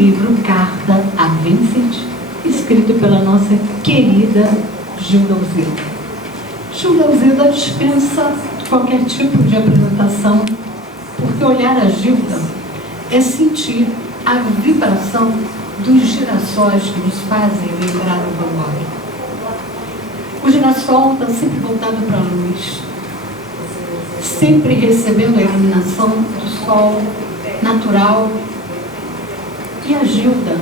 livro Carta a Vincent, escrito pela nossa querida Gilda Uzeda. Gilda Uzeda dispensa qualquer tipo de apresentação, porque olhar a Gilda é sentir a vibração dos girassóis que nos fazem lembrar o Van Gogh. O girassol está sempre voltado para a luz, sempre recebendo a iluminação do sol natural. E a Gilda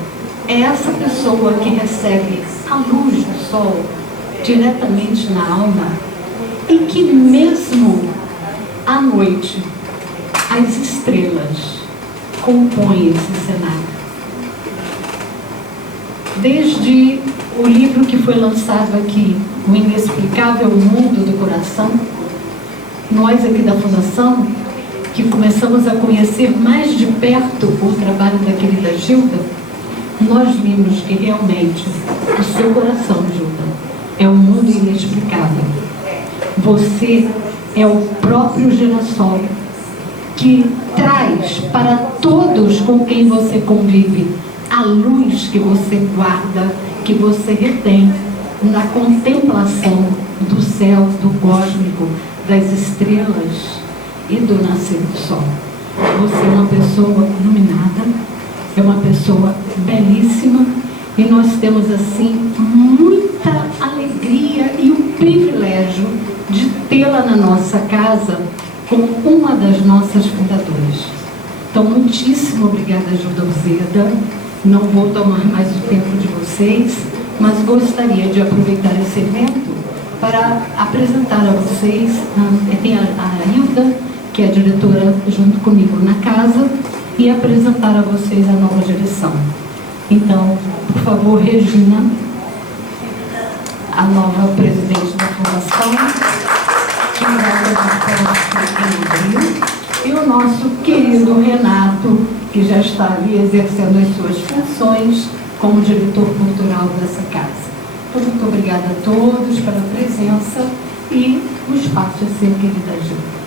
é essa pessoa que recebe a luz do sol diretamente na alma e que mesmo à noite as estrelas compõem esse cenário. Desde o livro que foi lançado aqui, O Inexplicável Mundo do Coração, nós aqui da Fundação, que começamos a conhecer mais de perto o trabalho da querida Gilda, nós vimos que realmente o seu coração, Gilda, é um mundo inexplicável. Você é o próprio girassol que traz para todos com quem você convive a luz que você guarda, que você retém na contemplação do céu, do cósmico, das estrelas e do nascer do sol. Você é uma pessoa iluminada, é uma pessoa belíssima, e nós temos assim muita alegria e o privilégio de tê-la na nossa casa como uma das nossas fundadoras. Então, muitíssimo obrigada, Gilda Uzeda. Não vou tomar mais o tempo de vocês, mas gostaria de aproveitar esse evento para apresentar a vocês, tem a Hilda, que é a diretora junto comigo na casa, e apresentar a vocês a nova direção. Então, por favor, Regina, a nova presidente da Fundação, que vai em abril, e o nosso querido Renato, que já está ali exercendo as suas funções como diretor cultural dessa casa. Então, muito obrigada a todos pela presença e o espaço é seu, querida Gilda.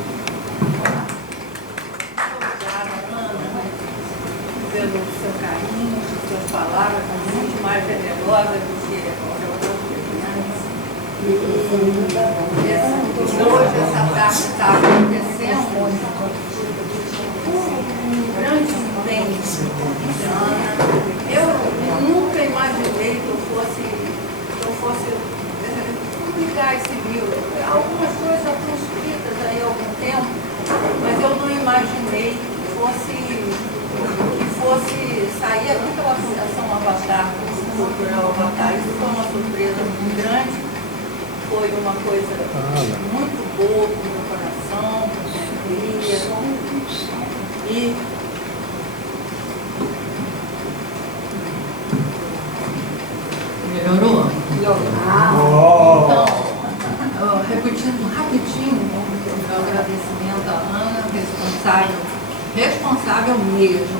Obrigada, Ana, pelo seu carinho, pelas suas palavras, muito mais generosa do que hoje essa tarde está acontecendo um grande empenho de Ana. Eu nunca imaginei que eu fosse publicar esse livro. Algumas coisas já estão escritas aí há algum tempo, mas eu não imaginei que fosse sair aqui pela Fundação Avatar, Cultural Avatar. Isso foi uma surpresa muito grande. Foi uma coisa muito boa para o meu coração, para a minha alegria. E melhorou? Melhorou. Então, repetindo rapidinho o meu agradecimento à Ana, responsável mesmo,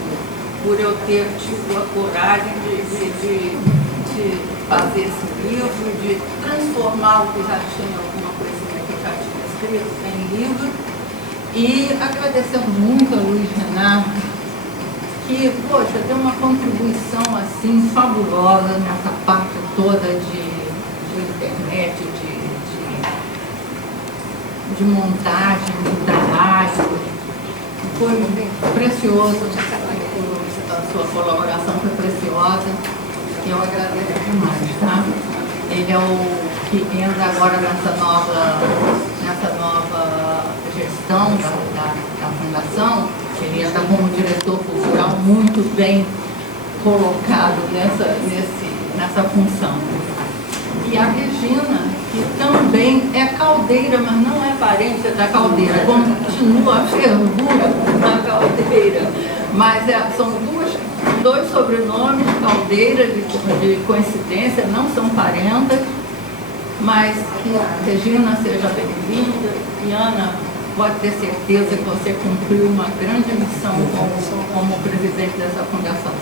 por eu ter tido a coragem de fazer esse livro, de transformar o que já tinha, alguma coisinha que eu já tinha escrito em livro. E agradecendo muito a Luiz Renato, que, poxa, deu uma contribuição assim fabulosa nessa parte toda de internet, de montagem, de trabalho. Foi precioso, a sua colaboração foi preciosa, e eu agradeço demais, tá? Ele é o que entra agora nessa nova gestão da Fundação. Ele entra como diretor cultural muito bem colocado nessa função. E a Regina, que também é caldeira, mas não é parente da caldeira, continua a fervura da caldeira, mas são dois sobrenomes, caldeira, de coincidência, não são parentas, mas que a Regina seja bem-vinda. E Ana, pode ter certeza que você cumpriu uma grande missão como presidente dessa fundação.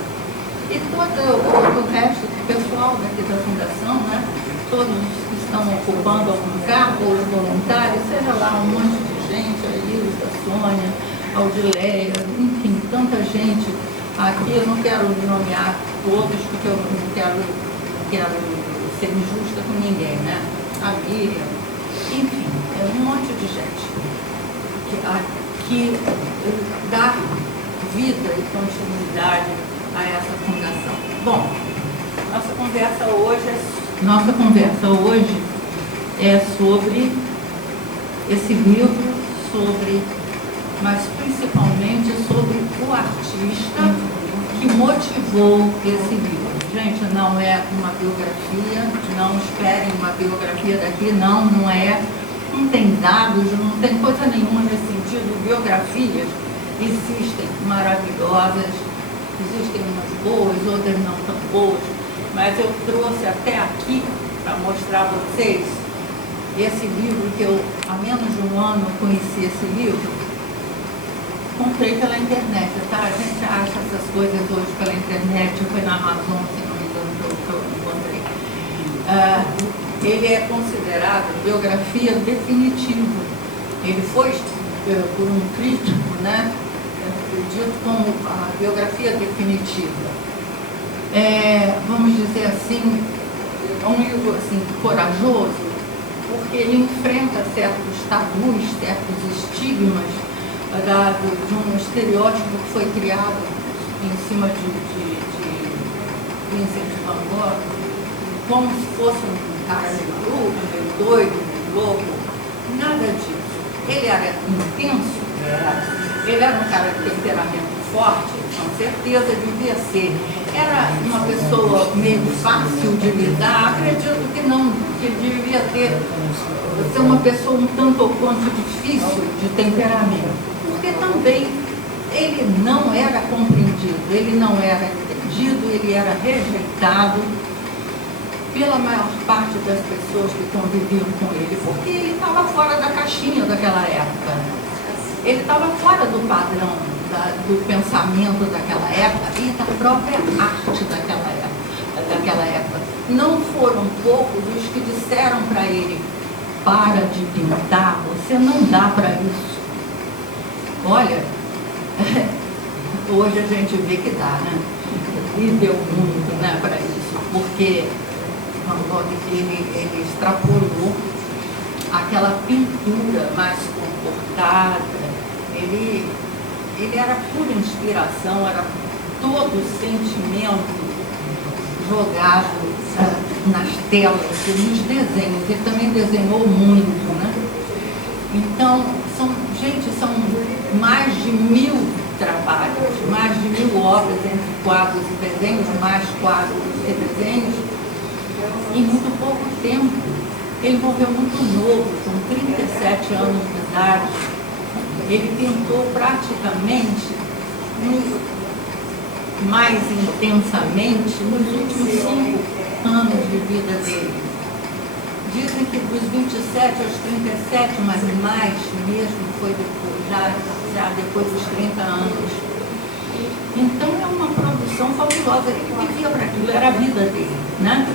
E todo o resto do pessoal daqui da fundação, né? Todos que estão ocupando algum cargo, os voluntários, seja lá um monte de gente, a Ilza, a Sônia, a Audileia, enfim, tanta gente Aqui eu não quero nomear todos, porque eu não quero ser injusta com ninguém, né? A Miriam, enfim, um monte de gente que dá vida e continuidade a essa fundação. Bom, nossa conversa hoje é sobre esse livro, mas principalmente sobre o artista que motivou esse livro. Gente, não é uma biografia, não esperem uma biografia daqui, não é, não tem dados, não tem coisa nenhuma nesse sentido. Biografias existem, maravilhosas, existem umas boas, outras não tão boas, mas eu trouxe até aqui para mostrar a vocês esse livro que eu, há menos de um ano, conheci esse livro. Comprei pela internet, tá? A gente acha essas coisas hoje pela internet, foi na Amazon, se não me engano, que eu encontrei. Ele é considerado biografia definitiva. Ele foi, por um crítico, né, dito como a biografia definitiva. Vamos dizer assim, é um livro assim, corajoso, porque ele enfrenta certos tabus, certos estigmas de um estereótipo que foi criado em cima de Vincent van Gogh, como se fosse um cara meio maluco, meio doido, meio louco. Nada disso. Ele era intenso, ele era um cara de temperamento forte, com certeza devia ser. Era uma pessoa meio fácil de lidar, acredito que não, que devia ser uma pessoa um tanto ou quanto difícil de temperamento. Porque também ele não era compreendido, ele não era entendido, ele era rejeitado pela maior parte das pessoas que conviviam com ele, porque ele estava fora da caixinha daquela época. Ele estava fora do padrão do pensamento daquela época e da própria arte daquela época. Não foram poucos os que disseram para ele: para de pintar, você não dá para isso. Olha, hoje a gente vê que dá, né? E deu muito, né, para isso, porque Van Gogh, ele extrapolou aquela pintura mais comportada, ele era pura inspiração, era todo o sentimento jogado nas telas, nos desenhos. Ele também desenhou muito, né? Então, são mais de 1000 trabalhos, mais de 1000 obras entre quadros e desenhos, mais quadros e desenhos, em muito pouco tempo. Ele morreu muito novo, com 37 anos de idade. Ele pintou praticamente mais intensamente nos últimos 5 anos de vida dele. Dizem que dos 27 aos 37, mas mais mesmo foi depois, já depois dos 30 anos. Então é uma produção fabulosa. Ele vivia para aquilo, era a vida dele, né?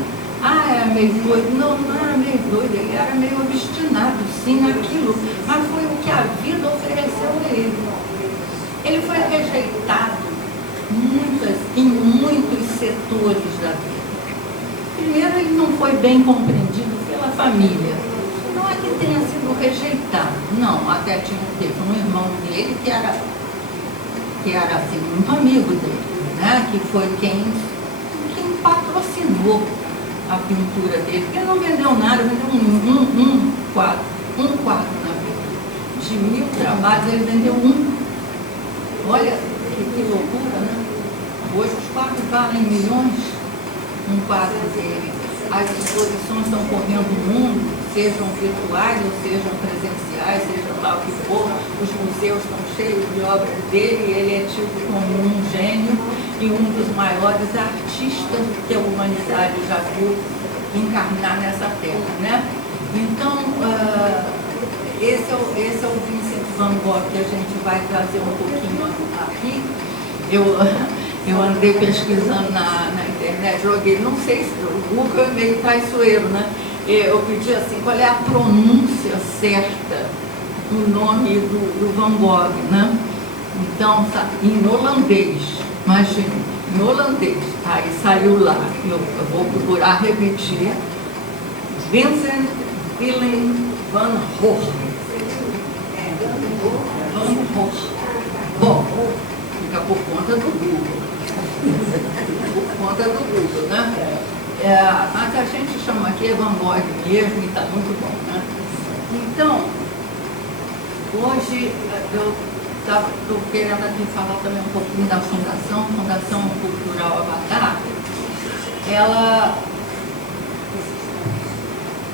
Era meio doido. Não era meio doido, ele era meio obstinado, sim, naquilo. Mas foi o que a vida ofereceu a ele. Ele foi rejeitado em muitos setores da vida. Primeiro, ele não foi bem compreendido pela família. Não é que tenha sido rejeitado, não. Até teve um irmão dele que era assim, muito amigo dele, né? Que foi quem patrocinou a pintura dele, porque ele não vendeu nada, vendeu um quadro na vida. De 1000 trabalhos, ele vendeu um. Olha que loucura, né? Hoje os quadros valem milhões, um quadro dele. As exposições estão correndo o mundo, sejam virtuais ou sejam presenciais, seja lá o que for. Os museus estão cheios de obras dele, ele é tido como um gênio e um dos maiores artistas que a humanidade já viu encarnar nessa terra, né? Então, esse é o Vincent van Gogh que a gente vai trazer um pouquinho aqui. Eu andei pesquisando na internet, joguei, não sei se o Google é meio traiçoeiro, né? Eu pedi assim, qual é a pronúncia certa do nome do Van Gogh, né? Então, em holandês, Imagina, em holandês. Aí saiu lá, eu vou procurar repetir, Vincent Willem van Gogh. Van Gogh. Bom, fica por conta do Google. Por conta do Google, né? Mas a gente chama aqui Van Gogh mesmo e está muito bom, né? Então, hoje eu estou querendo aqui falar também um pouquinho da Fundação Cultural Avatar. Ela,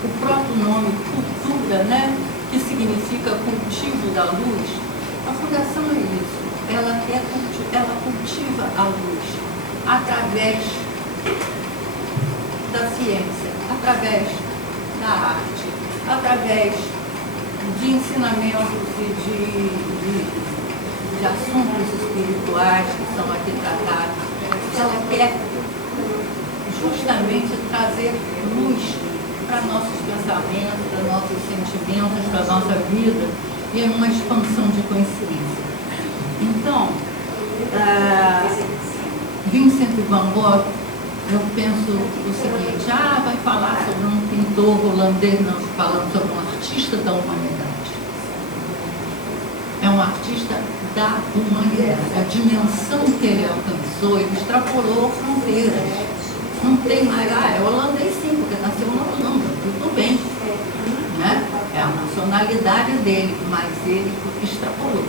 o próprio nome cultura, né, que significa cultivo da luz, a fundação é isso, ela cultiva a luz através da ciência, através da arte, através de ensinamentos e de assuntos espirituais que são aqui tratados. Ela quer justamente trazer luz para nossos pensamentos, para nossos sentimentos, para a nossa vida, e é uma expansão de consciência. Então, Vincent van Gogh, eu penso o seguinte, vai falar sobre um pintor holandês, não, falando sobre um artista da humanidade. É um artista da humanidade. A dimensão que ele alcançou, ele extrapolou fronteiras. Não tem mais, é holandês sim, porque nasceu na Holanda, tudo bem. Né? É a nacionalidade dele, mas ele extrapolou.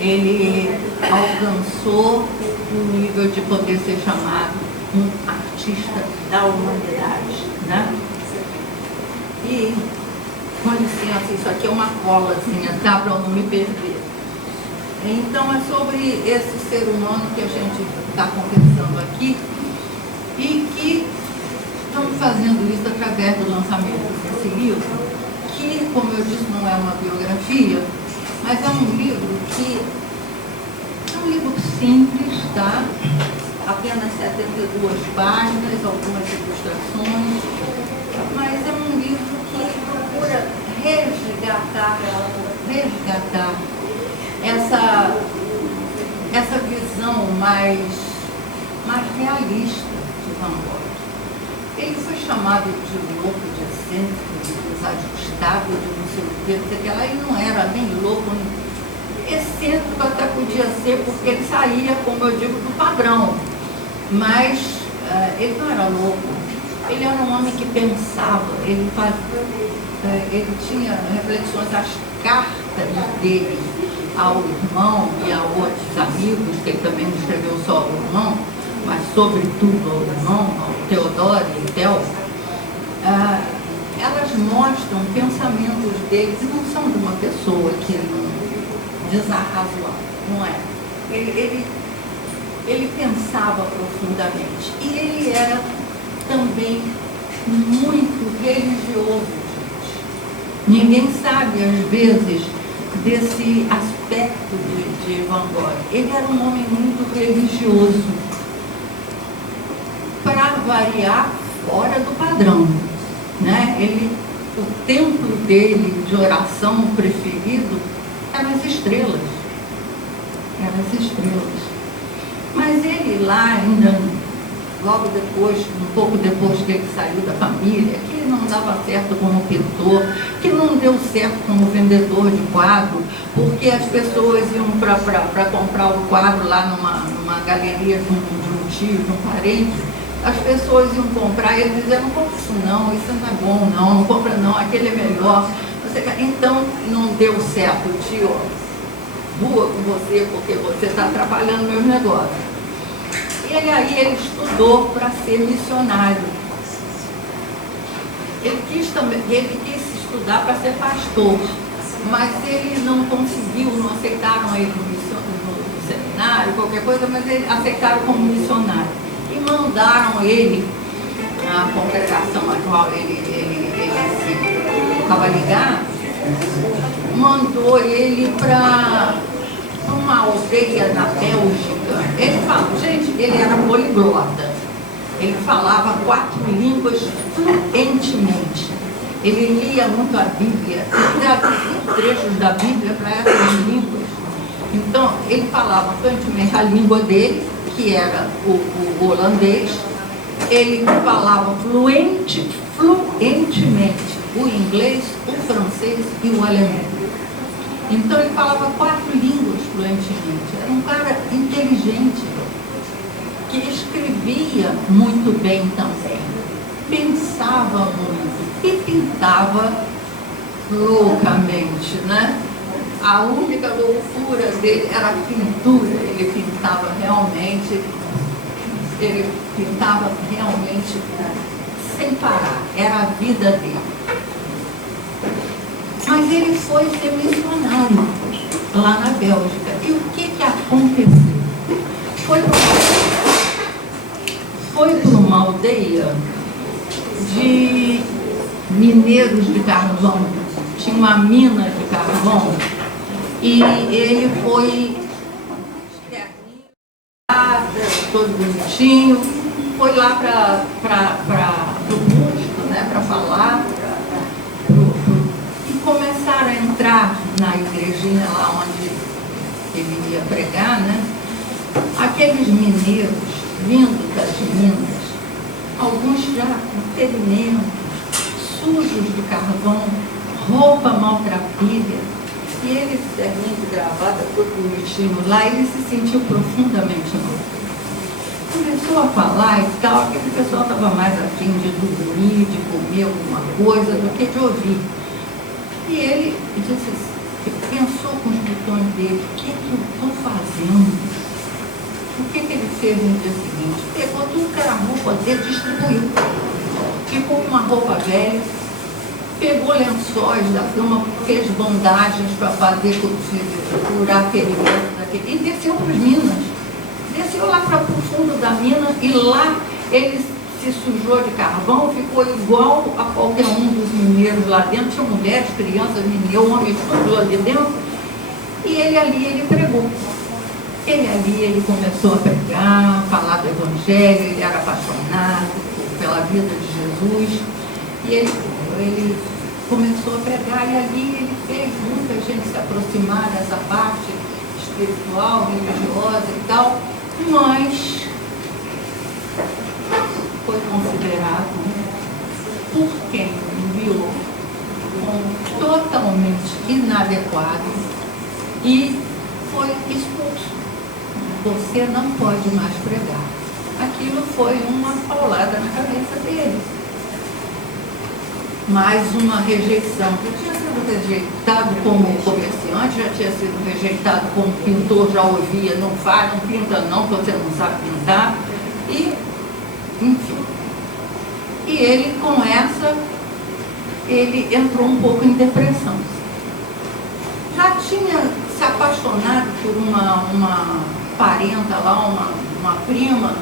Ele alcançou o nível de poder ser chamado um artista da humanidade, né? E, com licença, isso aqui é uma colazinha, tá? Para eu não me perder. Então, é sobre esse ser humano que a gente está conversando aqui e que estamos fazendo isso através do lançamento desse livro, que, como eu disse, não é uma biografia, mas é um livro que é um livro simples, tá? Apenas 72 páginas, algumas ilustrações, mas é um livro que procura resgatar essa visão mais realista de Van Gogh. Ele foi chamado de louco, de excêntrico, de desajustado, de não sei o que, porque ela ele não era nem louco, nem excêntrico até podia ser, porque ele saía, como eu digo, do padrão. Mas ele não era louco, ele era um homem que pensava, ele tinha reflexões, as cartas dele ao irmão e a outros amigos, que ele também não escreveu só ao irmão, mas sobretudo ao irmão, ao Teodoro e Theo, elas mostram pensamentos dele que não são de uma pessoa que não desarrasou, não é? Ele pensava profundamente e ele era também muito religioso, gente. Ninguém sabe, às vezes, desse aspecto de Van Gogh. Ele era um homem muito religioso, para variar fora do padrão, né? O templo dele de oração preferido eram as estrelas. Mas ele lá ainda, logo depois, um pouco depois que ele saiu da família, que não dava certo como pintor, que não deu certo como vendedor de quadro, porque as pessoas iam para comprar o quadro lá numa galeria de um tio, de um parente, as pessoas iam comprar e ele dizia, não compra isso não é bom não compra não, aquele é melhor. Então não deu certo, tio, rua com você porque você está atrapalhando meus negócios. E ele estudou para ser missionário. Ele quis estudar para ser pastor, mas ele não conseguiu, não aceitaram ele no seminário, qualquer coisa, mas ele aceitaram como missionário. E mandaram ele, a congregação a qual ele estava ligado, mandou ele para uma aldeia na Bélgica. Ele fala, gente, ele era poliglota. Ele falava 4 línguas fluentemente. Ele lia muito a Bíblia, e traduzia trechos da Bíblia para essas línguas. Então, ele falava fluentemente a língua dele, que era o holandês. Ele falava fluentemente o inglês, o francês e o alemão. Então, ele falava 4 línguas fluentemente. Era um cara inteligente, que escrevia muito bem também, pensava muito e pintava loucamente, né? A única loucura dele era a pintura. Ele pintava realmente sem parar, era a vida dele. Mas ele foi ser missionário lá na Bélgica. E o que aconteceu? Foi para uma aldeia de mineiros de carvão. Tinha uma mina de carvão e ele foi todo bonitinho, foi lá para o músico, né, para falar, e começaram a entrar na igrejinha lá onde ele ia pregar, né? Aqueles mineiros vindo das minas, alguns já com ferimento, sujos de carvão, roupa maltrapilha, e ele, terninho de gravata, todo bonitinho lá, ele se sentiu profundamente mal. Começou a falar e tal, aquele pessoal estava mais afim de dormir, de comer alguma coisa, do que de ouvir. E ele disse assim, pensou com os botões dele, o que eu estou fazendo? O que ele fez no dia seguinte? Pegou tudo que era roupa dele, distribuiu. Ficou com uma roupa velha, pegou lençóis da cama, fez bandagens para fazer curar ferimentos daquele, e desceu para as minas. Desceu lá para o fundo da mina e lá ele se sujou de carvão, ficou igual a qualquer um dos mineiros lá dentro. Tinha mulheres, crianças, mineiros, homens, tudo lá de dentro. E ele pregou. Ele começou a pregar, falar do Evangelho, ele era apaixonado pela vida de Jesus. E ele começou a pregar e ali ele fez muita gente se aproximar dessa parte espiritual, religiosa e tal, mas foi considerado por quem enviou como totalmente inadequado e foi expulso. Você não pode mais pregar. Aquilo foi uma paulada na cabeça dele. Mais uma rejeição. Já tinha sido rejeitado como comerciante, já tinha sido rejeitado como pintor, já ouvia, não faz, não pinta não, porque você não sabe pintar. E, enfim. E ele, com essa, ele entrou um pouco em depressão. Já tinha se apaixonado por uma parenta lá, uma prima.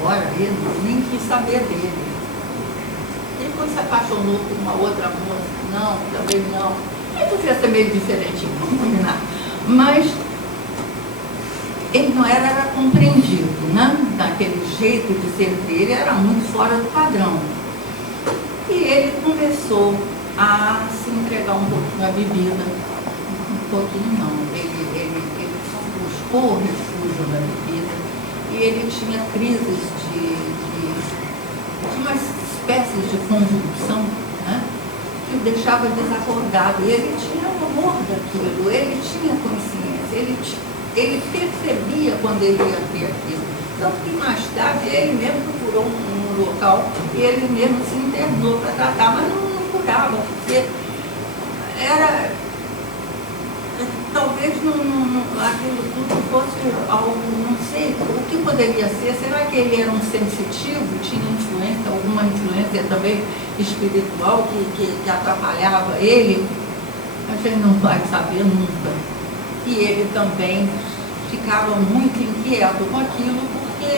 Fora ele, nem quis saber dele. Depois se apaixonou por uma outra moça. Não, também não. Ele podia ser meio diferente, vamos combinar. Mas ele não era compreendido, né? Daquele jeito de ser dele, era muito fora do padrão. E ele começou a se entregar um pouquinho à bebida. Um pouquinho não. Ele buscou o refúgio da bebida. E ele tinha crises de umas espécies de convulsão, né, que o deixava desacordado. E ele tinha horror daquilo, ele tinha consciência, ele percebia quando ele ia ter aquilo. Tanto que mais tarde ele mesmo procurou um local e ele mesmo se internou para tratar, mas não curava, porque era... Talvez aquilo tudo fosse algo, não sei, o que poderia ser? Será que ele era um sensitivo, tinha influência, alguma influência também espiritual que atrapalhava ele? A gente não vai saber nunca. E ele também ficava muito inquieto com aquilo, porque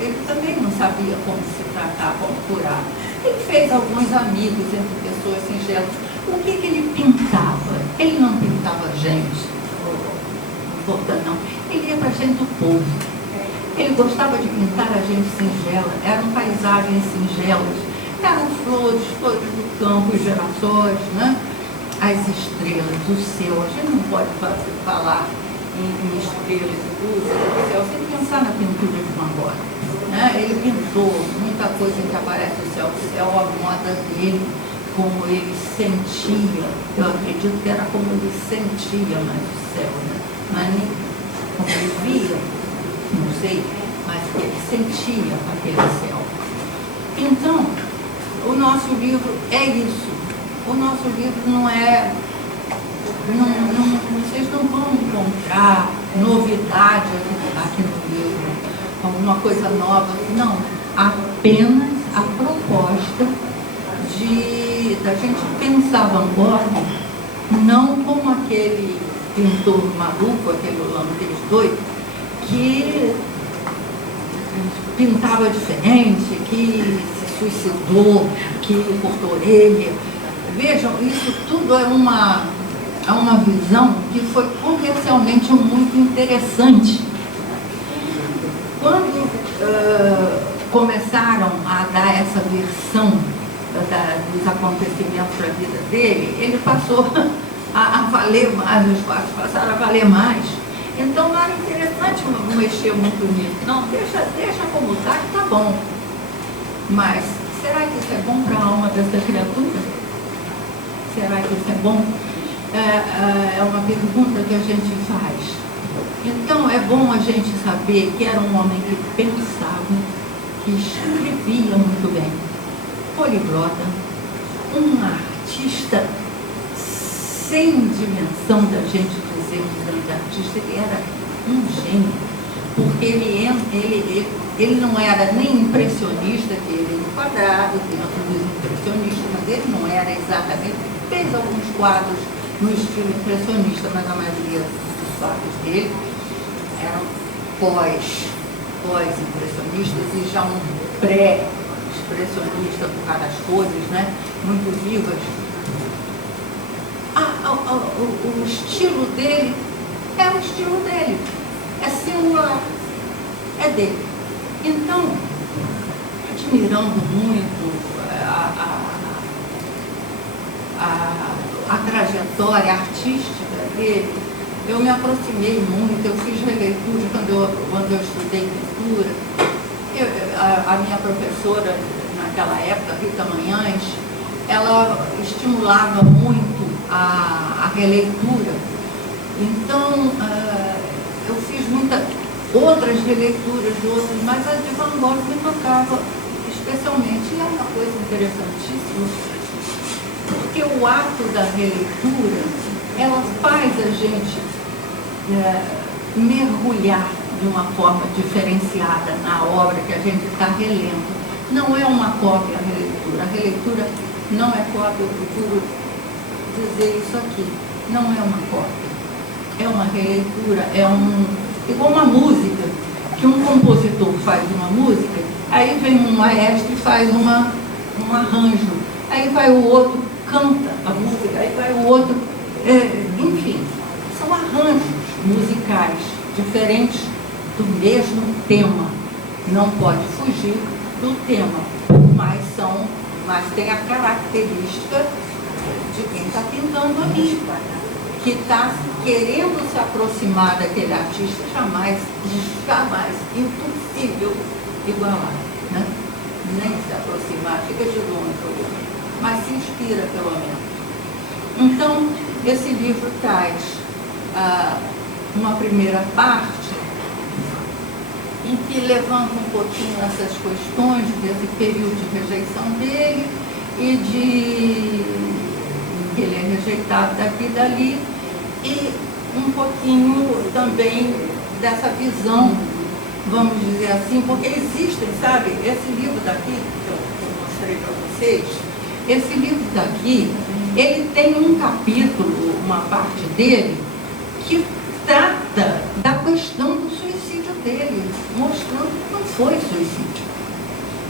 ele também não sabia como se tratar, como curar. Ele fez alguns amigos entre pessoas singelas. O que ele pintava? Ele não pintava gente, não. Ele ia para a gente do povo. Ele gostava de pintar a gente singela. Eram paisagens singelas. Eram flores do campo, girassóis, né? as estrelas, o céu. A gente não pode falar em estrelas e luzes do céu sem pensar na pintura de Van Gogh, né? Ele pintou muita coisa em que aparece o céu à moda dele, como ele sentia. Eu acredito que era como ele sentia mais o céu, né? Mas nem como ele via, não sei, mas ele sentia aquele céu. Então, o nosso livro é isso. O nosso livro não é... vocês não vão encontrar novidade aqui no livro, alguma coisa nova. Não, apenas a proposta da gente pensar Van Gogh não como aquele pintor maluco, aquele holandês doido, que pintava diferente, que se suicidou, que cortou a orelha. Vejam, isso tudo é uma visão que foi comercialmente muito interessante. Quando começaram a dar essa versão dos acontecimentos da vida dele, ele passou a valer mais, os fatos passaram a valer mais. Então não era interessante mexer muito nisso. Não, deixa como está, que está bom. Mas será que isso é bom para a alma dessa criatura? Será que isso é bom? É uma pergunta que a gente faz. Então é bom a gente saber que era um homem que pensava, que escrevia muito bem, poliglota, um artista sem dimensão da gente dizer um grande artista. Ele era um gênio, porque ele não era nem impressionista, que ele era quadrado dentro dos impressionistas, mas ele não era exatamente, fez alguns quadros no estilo impressionista, mas a maioria dos quadros dele eram pós-impressionistas e já um pré-expressionista por causa das cores, né? Muito vivas. O estilo dele é o estilo dele, é singular, é dele. Então, admirando muito a trajetória artística dele, eu me aproximei muito, eu fiz releitura quando eu estudei pintura. A minha professora, naquela época, Rita Manhães, ela estimulava muito a releitura. Então, eu fiz muitas outras releituras de outros, mas a de Van Gogh me tocava especialmente. E é uma coisa interessantíssima, porque o ato da releitura, ela faz a gente mergulhar de uma forma diferenciada na obra que a gente está relendo. Não é uma cópia a releitura. A releitura não é cópia, eu procuro dizer isso aqui. Não é uma cópia. É uma releitura, igual uma música, que um compositor faz uma música, aí vem um maestro e faz um arranjo, aí vai o outro, canta a música, aí vai o outro, enfim, são arranjos musicais diferentes do mesmo tema. Não pode fugir do tema, mas tem a característica de quem está pintando ali, que está querendo se aproximar daquele artista, jamais, impossível igualar, né? Nem se aproximar, fica de longe, mas se inspira pelo menos. Então, esse livro traz uma primeira parte em que levanta um pouquinho essas questões desse período de rejeição dele e que ele é rejeitado daqui e dali, e um pouquinho também dessa visão, vamos dizer assim, porque existem, sabe, esse livro daqui, que eu mostrei para vocês, esse livro daqui, ele tem um capítulo, uma parte dele, que trata da questão do suicídio dele, mostrando que não foi suicídio.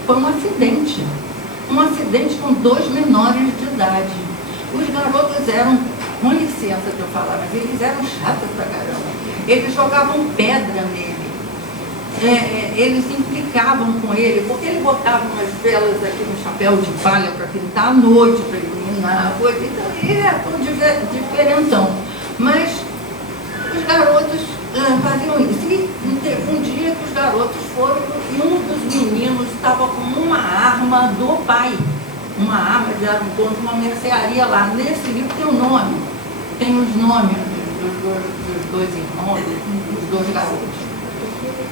Foi um acidente com 2 menores de idade. Os garotos eram, com licença de eu falar, mas eles eram chatos pra caramba. Eles jogavam pedra nele. Eles implicavam com ele, porque ele botava umas velas aqui no chapéu de palha para pintar à noite, para iluminar. na coisa. Então, ele é um diferentão. Mas os garotos faziam isso. E teve um dia que os garotos foram e um dos meninos estava com uma arma do pai. Uma arma, eles eram donos de uma mercearia lá. Nesse livro tem o nome, tem os nomes dos dois irmãos, dos dois garotos.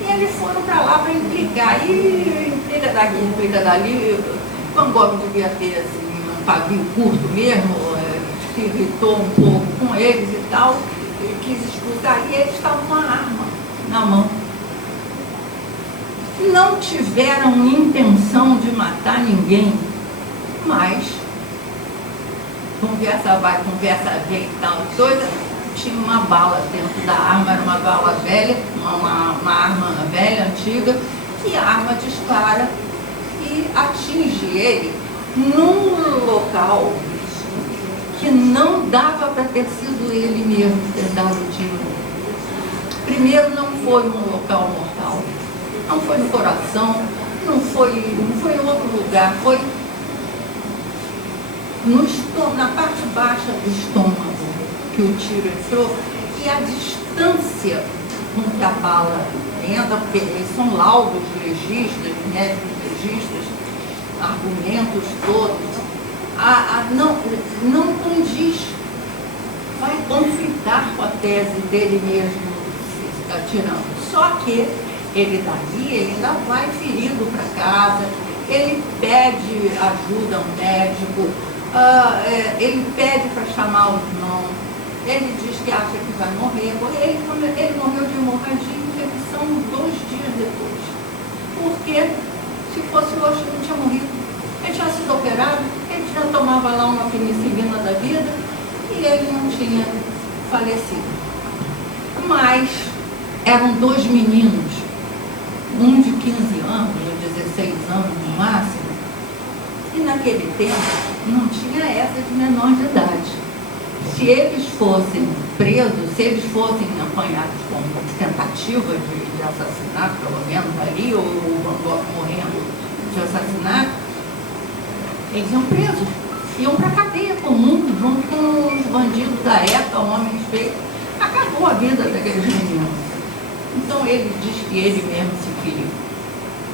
E eles foram para lá para implicar. E implica daqui, implica dali. Van Gogh devia ter assim, um pavio curto mesmo, se irritou um pouco com eles e tal, e quis expulsar, e eles estavam com a arma na mão. Não tiveram intenção de matar ninguém, mas conversa vai, conversa vem e tal coisa, tinha uma bala dentro da arma, era uma bala velha, uma arma velha, antiga, e a arma dispara e atinge ele num local que não dava para ter sido ele mesmo ter dado o tiro. Primeiro, não foi num local mortal, não foi no coração, não foi em outro lugar, foi na parte baixa do estômago que o tiro entrou, e a distância com que a bala entra, porque eles são laudos legistas, médicos legistas, argumentos todos, não condiz, vai conflitar com a tese dele mesmo se atirando. Só que ele dali, ele ainda vai ferido para casa, ele pede ajuda a um médico, ele pede para chamar o irmão, ele diz que acha que vai morrer. Ele morreu de hemorragia e infecção 2 dias depois. Porque se fosse hoje, ele não tinha morrido. Ele tinha sido operado, ele já tomava lá uma penicilina da vida e ele não tinha falecido. Mas eram 2 meninos, um de 15 anos, ou 16 anos no máximo, e naquele tempo não tinha essa de menor de idade. Se eles fossem presos, se eles fossem apanhados com tentativa de assassinato, pelo menos ali, ou o Van Gogh morrendo de assassinato, eles iam presos, iam para a cadeia comum, junto com os bandidos da época, homens feios. Acabou a vida daqueles meninos. Então ele diz que ele mesmo se feriu.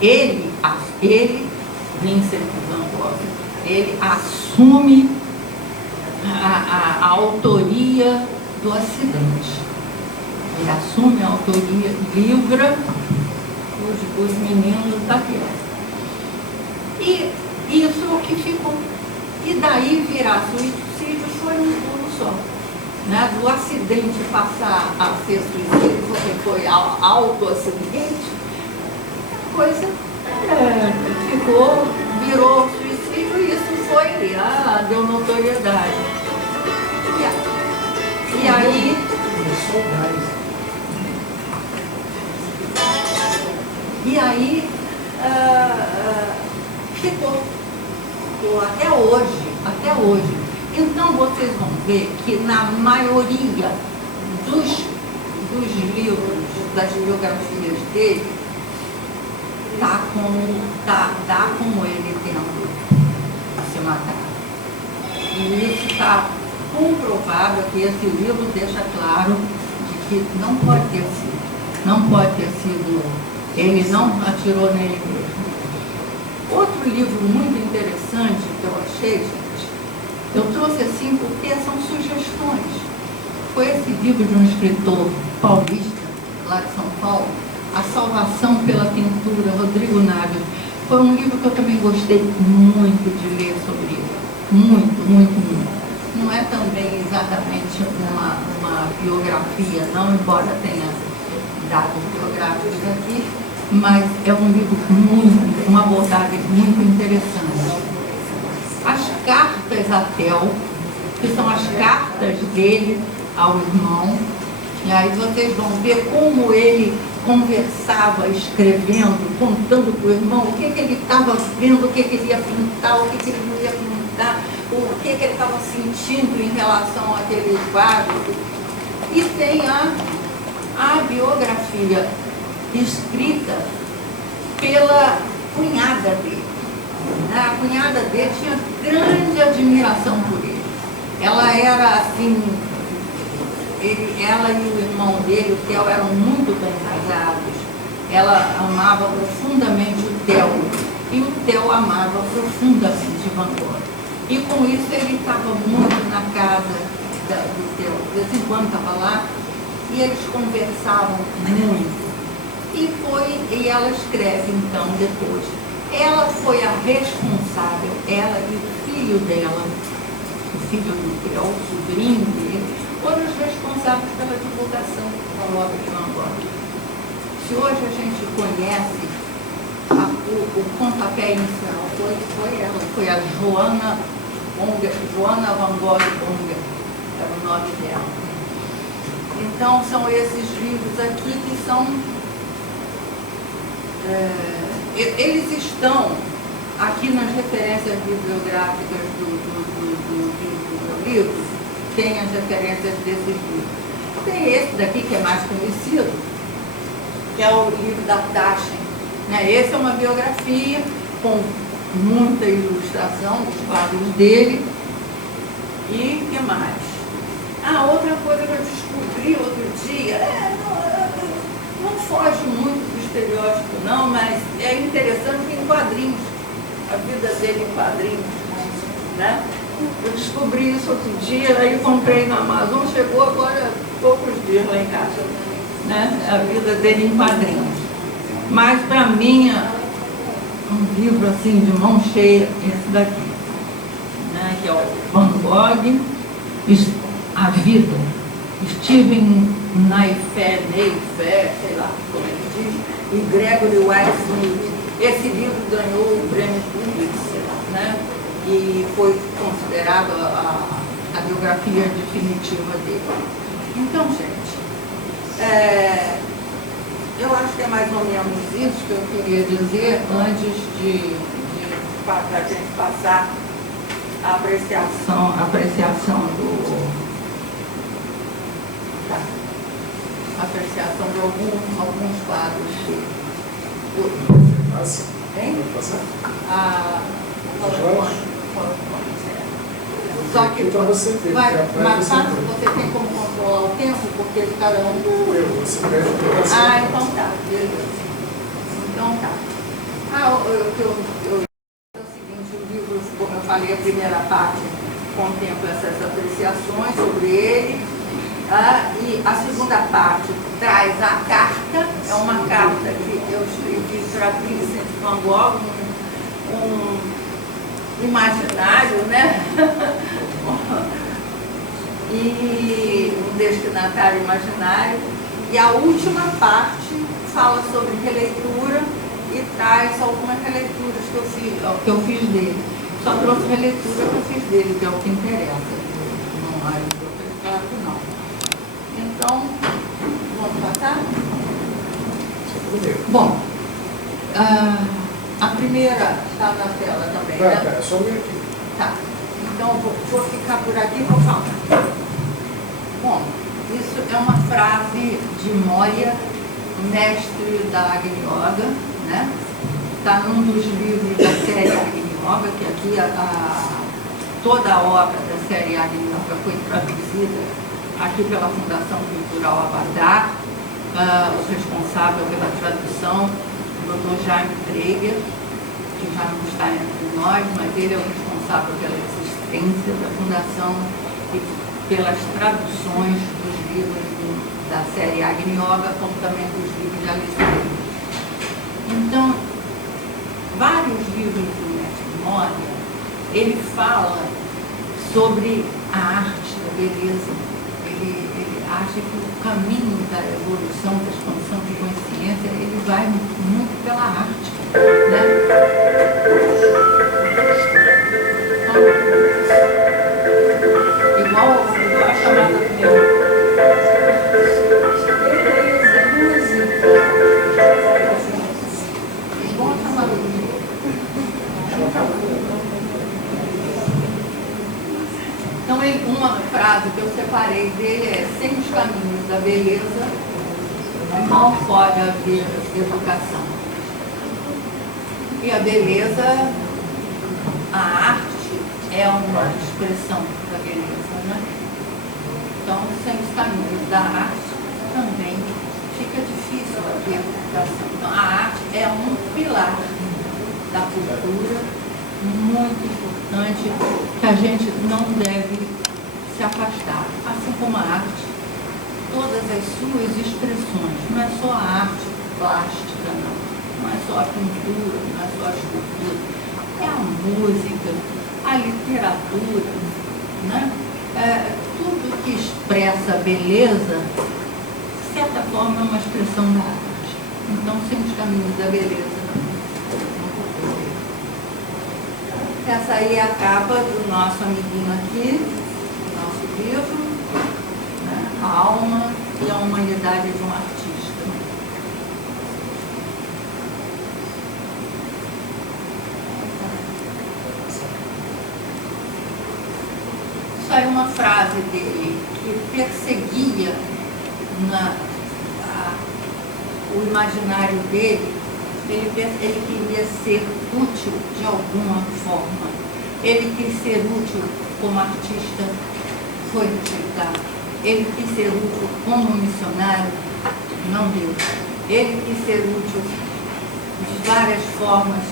Ele Vincent Van Gogh, ele assume a autoria do acidente. Ele assume a autoria, livra os meninos da guerra. E isso é o que ficou. E daí virar suicídio foi um pulo só. Né? Do acidente passar a ser suicídio, porque foi auto-acidente, a coisa virou suicídio, e isso foi, deu notoriedade. E aí ficou até hoje. Então vocês vão ver que na maioria dos livros, das biografias dele, dá como ele tendo se matar. E isso está comprovado, que esse livro deixa claro de que não pode ter sido, ele não atirou nele mesmo. Outro livro muito interessante que eu achei, gente, eu trouxe assim porque são sugestões. Foi esse livro de um escritor paulista, lá de São Paulo, A Salvação pela Pintura, Rodrigo Naves. Foi um livro que eu também gostei muito de ler sobre ele. Muito. Não é também exatamente uma biografia, não, embora tenha dados biográficos aqui, mas é um livro uma abordagem muito interessante. As cartas a Theo, que são as cartas dele ao irmão, e aí vocês vão ver como ele conversava, escrevendo, contando para o irmão o que ele estava vendo, o que ele ia pintar, o que ele não ia pintar, o que ele estava sentindo em relação àquele quadro. E tem a biografia escrita pela cunhada dele. né? A cunhada dele tinha grande admiração por ele. Ela era assim, ela e o irmão dele, o Theo, eram muito bem casados. Ela amava profundamente o Theo e o Theo amava profundamente Van Gogh. E com isso ele estava muito na casa do Theo, de vez em quando estava lá, e eles conversavam muito. E ela escreve então depois. Ela foi a responsável, ela e o filho dela, o filho do Theo, o sobrinho dele, foram os responsáveis pela divulgação da obra de Van Gogh. Se hoje a gente conhece o pontapé inicial, foi ela, foi a Joana Van Gogh Bonger, era o nome dela. Então são esses livros aqui que são... eles estão aqui nas referências bibliográficas do livro, tem as referências desses livros. Tem esse daqui que é mais conhecido, que é o livro da Taschen, né? Esse é uma biografia com muita ilustração dos quadros dele. E o que mais? Outra coisa que eu descobri outro dia, não foge muito do estereótipo não, mas é interessante em quadrinhos, a vida dele em quadrinhos, né? Eu descobri isso outro dia, aí comprei na Amazon, chegou agora há poucos dias lá em casa, né? A vida dele em quadrinhos. Mas para mim, um livro assim de mão cheia, esse daqui, né? Que é o Van Gogh, A Vida, Steven Naifé, sei lá como é que diz, e Gregory Wise Smith. Esse livro ganhou o prêmio Pulitzer, né? E foi considerado a biografia definitiva dele. Então, gente, eu acho que é mais ou menos isso que eu queria dizer antes para a gente passar a apreciação de alguns quadros dele. Tem? Só que mais fácil, você tem como controlar o tempo, porque cada um... então tá, beleza. Então tá. É o seguinte, o livro, como eu falei, a primeira parte contempla essas apreciações sobre ele, e a segunda parte traz a carta, é uma carta que eu escrevi para Vincent Van Gogh, um imaginário, né? E um destinatário imaginário. E a última parte fala sobre releitura e traz algumas releituras que eu fiz dele. Só trouxe releitura que eu fiz dele, que é o que interessa. Não é o não. Então, vamos passar? Bom, a primeira está na tela também, né? Tá, é só ver aqui. Tá. Então, vou ficar por aqui e vou falar. Bom, isso é uma frase de Moria, mestre da Agni Yoga, né? Está num dos livros da série Agni Yoga, que aqui toda a obra da série Agni Yoga foi traduzida aqui pela Fundação Cultural Avatar, o responsável pela tradução, o Dr. Jaime Traeger, que já não está entre nós, mas ele é o responsável pela existência da Fundação e pelas traduções dos livros da série Agni Yoga, como também dos livros de Alice Williams. Então, vários livros do mestre Moria, ele fala sobre a arte da beleza. Ele acha que o caminho da evolução, da expansão de consciência, ele vai muito pela arte, né? Igual a chamada do meu. Igual a chamada do meu. Então, uma frase que eu separei dele é: sem os caminhos da beleza, não pode haver educação. E a beleza a arte é uma expressão da beleza, né? Então, sem os caminhos da arte, também fica difícil a interpretação. Então, a arte é um pilar da cultura muito importante que a gente não deve se afastar. Assim como a arte, todas as suas expressões, não é só a arte plástica, não é só a pintura, não é só a escultura, é a música, a literatura, né? Tudo que expressa beleza, de certa forma, é uma expressão da arte. Então, sem os caminhos da beleza, essa aí é a capa do nosso amiguinho aqui, do nosso livro, né? A alma e a humanidade de um artista. Isso aí é uma frase dele que perseguia o imaginário dele. Ele queria ser útil de alguma forma. Ele quis ser útil como artista, foi rejeitado. Ele quis ser útil como missionário, não deu. Ele quis ser útil de várias formas,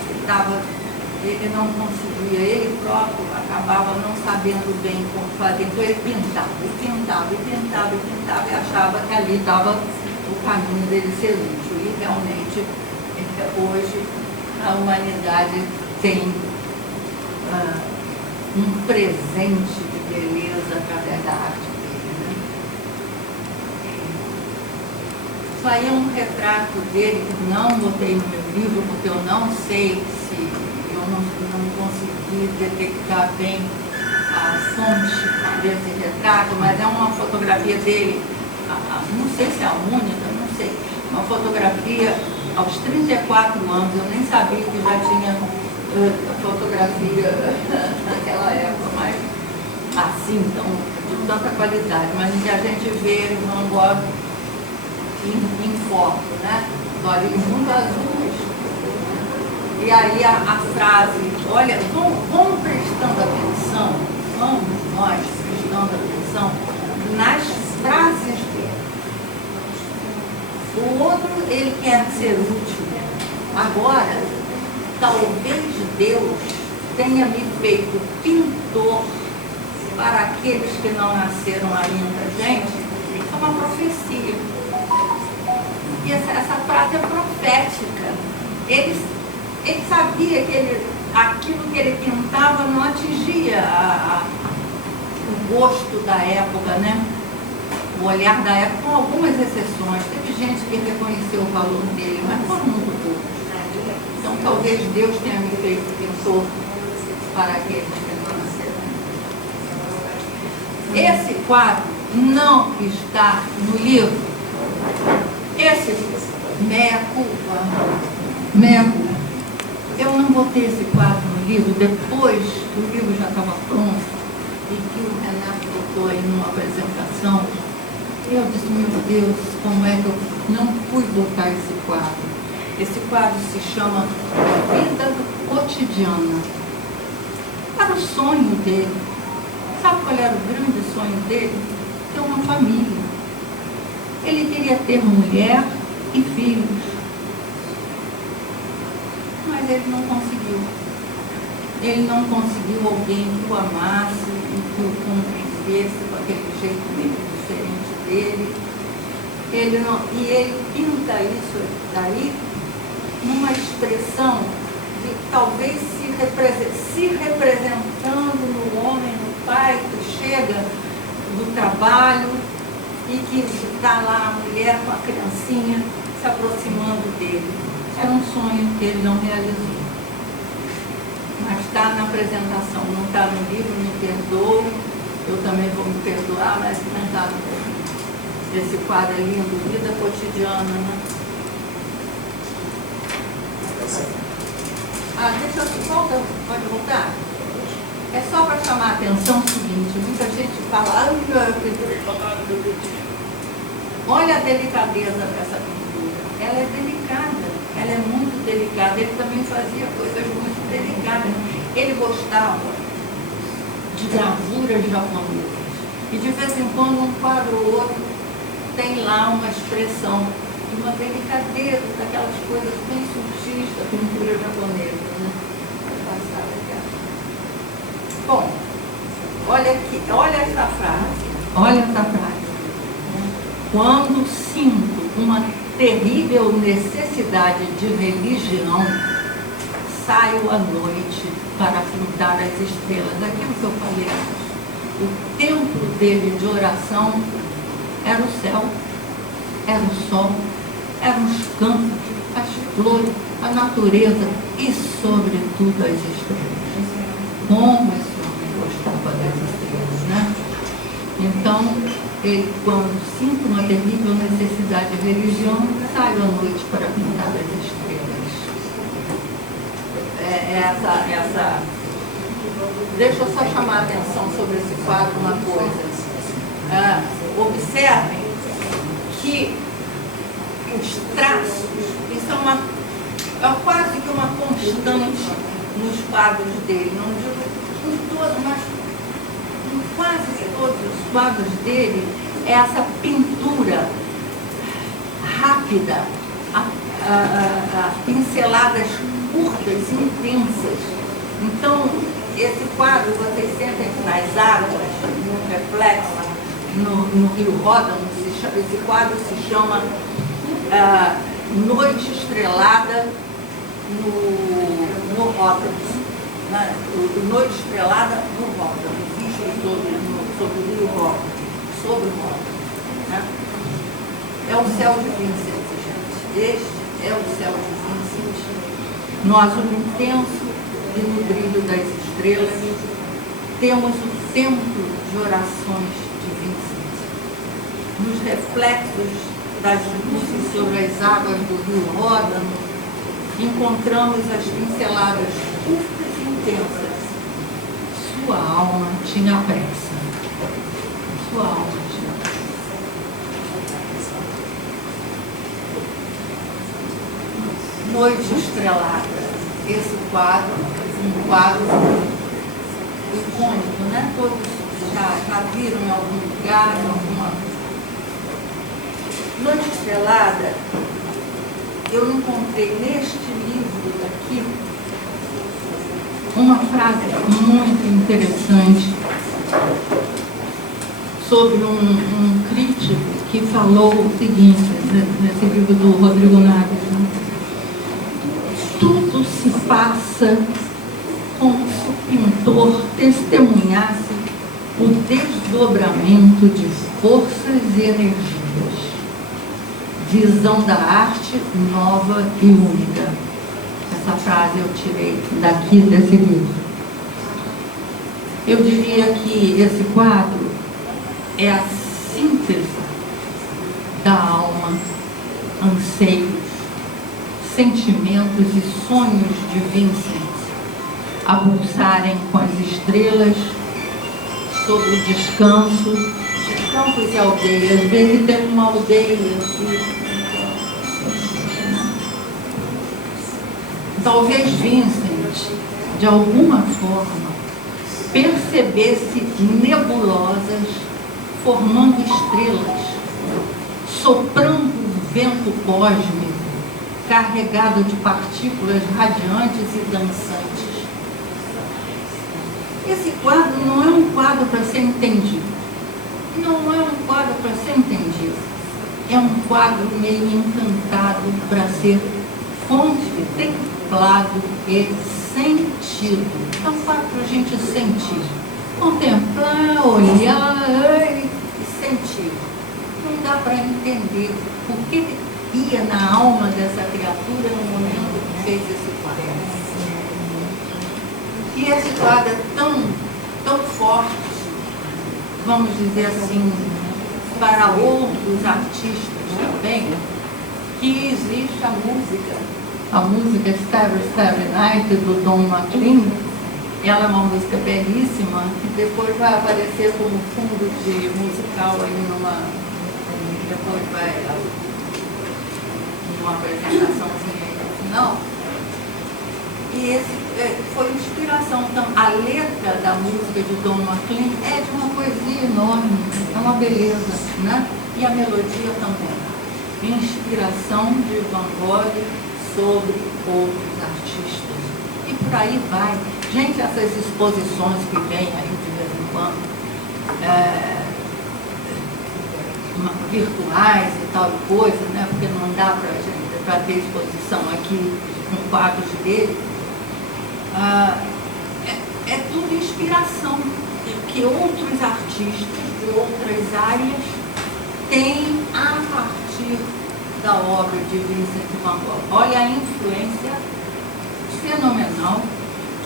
ele não conseguia, ele próprio acabava não sabendo bem como fazer. Então ele pintava, e achava que ali estava o caminho dele ser útil. E realmente, hoje, a humanidade tem um presente de beleza através da arte dele, né? Isso aí é um retrato dele que não botei no meu livro, porque eu não sei se eu não consegui detectar bem a fonte desse retrato, mas é uma fotografia dele, não sei se é a única, não sei, uma fotografia aos 34 anos, eu nem sabia que já tinha fotografia naquela época, mas assim, então, de tanta qualidade, mas em que a gente vê ele Van Gogh em foto, né? Os olhos muito azuis. E aí a frase, olha, vamos prestando atenção, vamos nós prestando atenção nas frases dele. O outro, ele quer ser útil. Agora, talvez Deus tenha me feito pintor para aqueles que não nasceram ainda. Gente, isso é uma profecia. E essa frase é profética. Ele sabia que aquilo que ele pintava não atingia o gosto da época, né? O olhar da época, com algumas exceções. Teve gente que reconheceu o valor dele, mas foram muito poucos. Então, talvez Deus tenha me feito pintor para aqueles que não nasceram. Esse quadro não está no livro. Esse meia culpa, eu não botei esse quadro no livro depois que o livro já estava pronto e que o Renato botou aí numa apresentação. Eu disse, meu Deus, como é que eu não fui botar esse quadro? Esse quadro se chama Vida Cotidiana. Era o sonho dele. Sabe qual era o grande sonho dele? Ter uma família. Ele queria ter mulher e filhos. Mas ele não conseguiu. Ele não conseguiu alguém que o amasse e que o compreendesse com aquele jeito meio diferente dele. E ele pinta isso daí numa expressão de talvez se representando no homem, no pai que chega do trabalho e que está lá a mulher com a criancinha se aproximando dele. Era um sonho que ele não realizou. Mas está na apresentação, não está no livro, me perdoe, eu também vou me perdoar, mas não está no livro. Esse quadro é lindo, Vida Cotidiana, né? Deixa eu volta, pode voltar? É só para chamar a atenção o seguinte, muita gente fala, olha a delicadeza dessa pintura. Ela é delicada, ela é muito delicada. Ele também fazia coisas muito delicada. Ele gostava de gravuras japonesas. E de vez em quando, um quadro ou outro tem lá uma expressão de uma delicadeza, daquelas coisas bem sutis da pintura japonesa, né? Bom, olha aqui, olha essa frase. Olha essa frase. Quando sinto uma terrível necessidade de religião, saio à noite para apontar as estrelas. Aquilo que eu falei antes. O templo dele de oração era o céu, era o sol, eram os campos, as flores, a natureza e, sobretudo, as estrelas. Como esse homem gostava das estrelas, né? Então, ele, quando sinto uma terrível necessidade de religião, saio à noite para pintar as estrelas. Deixa eu só chamar a atenção sobre esse quadro uma coisa. Observem que os traços, isso é quase que uma constante nos quadros dele. Não digo em todos, mas em quase todos os quadros dele, é essa pintura rápida, pinceladas curtas e intensas. Então, esse quadro, vocês sentem nas águas, no reflexo, no Rio Ródano, esse quadro se chama Noite Estrelada no Ródano. Né? Noite Estrelada no Ródano, visto sobre o Rio Ródano, sobre o Ródano. Né? É o céu de Vincent, gente. Este é o céu de Vincent. No azul intenso e no brilho das estrelas, temos o templo de orações de Vincent. Nos reflexos das luzes sobre as águas do Rio Ródano, encontramos as pinceladas curtas e intensas. Sua alma tinha pressa. Sua alma tinha pressa. Noite Estrelada. Esse quadro, um quadro icônico, né? Todos já viram em algum lugar, em alguma... Noite Estrelada, eu encontrei neste livro daqui uma frase muito interessante sobre um crítico que falou o seguinte, nesse livro do Rodrigo Naves, né? Tudo se passa como se o pintor testemunhasse o desdobramento de forças e energias. Visão da arte nova e única. Essa frase eu tirei daqui desse livro. Eu diria que esse quadro é a síntese da alma, anseios, sentimentos e sonhos de Vincent a pulsarem com as estrelas sobre o descanso de campos e aldeias. Às vezes tem uma aldeia assim. Talvez Vincent, de alguma forma, percebesse nebulosas formando estrelas, soprando o vento cósmico, carregado de partículas radiantes e dançantes. Esse quadro não é um quadro para ser entendido. Não é um quadro para ser entendido. É um quadro meio encantado para ser contemplado e sentido. É um quadro para a gente sentir. Contemplar, olhar e sentir. Não dá para entender o que ia na alma dessa criatura no momento que fez esse quadro. E esse quadro é tão forte, vamos dizer assim, para outros artistas também, que existe a música Starry Starry Night, do Don McLean. Ela é uma música belíssima, que depois vai aparecer como fundo de musical aí depois vai numa apresentaçãozinha aí no final. E esse foi inspiração. Então, a letra da música de Don McLean é de uma poesia enorme, é uma beleza, né? E a melodia também. Inspiração de Van Gogh sobre outros artistas. E por aí vai. Gente, essas exposições que vêm aí de vez em quando, virtuais e tal coisa, né? Porque não dá para ter exposição aqui com quadros dele. É tudo inspiração que outros artistas de outras áreas têm a partir da obra de Vincent van Gogh. Olha a influência fenomenal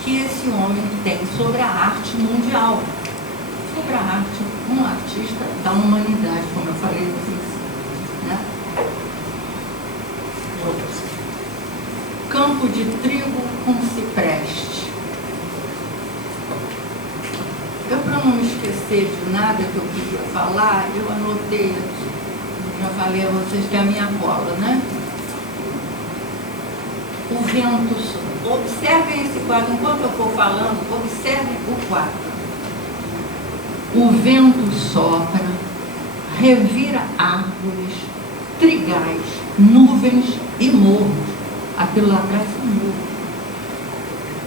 que esse homem tem sobre a arte mundial, sobre a arte, um artista da humanidade, como eu falei no início, né? Campo de trigo com cipreste. Eu, para não me esquecer de nada que eu queria falar, eu anotei aqui. Já falei a vocês que é a minha cola, né? O vento. Observem esse quadro, enquanto eu for falando, observem o quadro. O vento sopra, revira árvores, trigais, nuvens e morros. Aquilo lá atrás é um morro.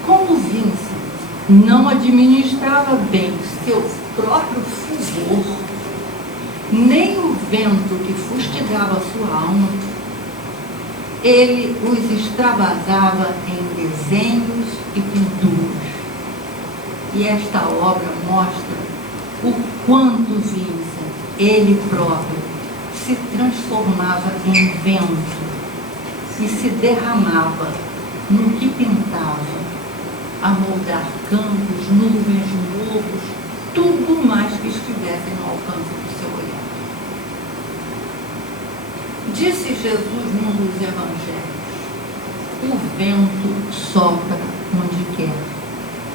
Como Vincent não administrava bem seu próprio fulgor, nem o vento que fustigava sua alma, ele os extravasava em desenhos e pinturas. E esta obra mostra o quanto Vincent, ele próprio, se transformava em vento e se derramava no que pintava, a moldar campos, nuvens, morros, tudo mais que estivesse no alcance do seu olhar. Disse Jesus num dos evangelhos: o vento sopra onde quer.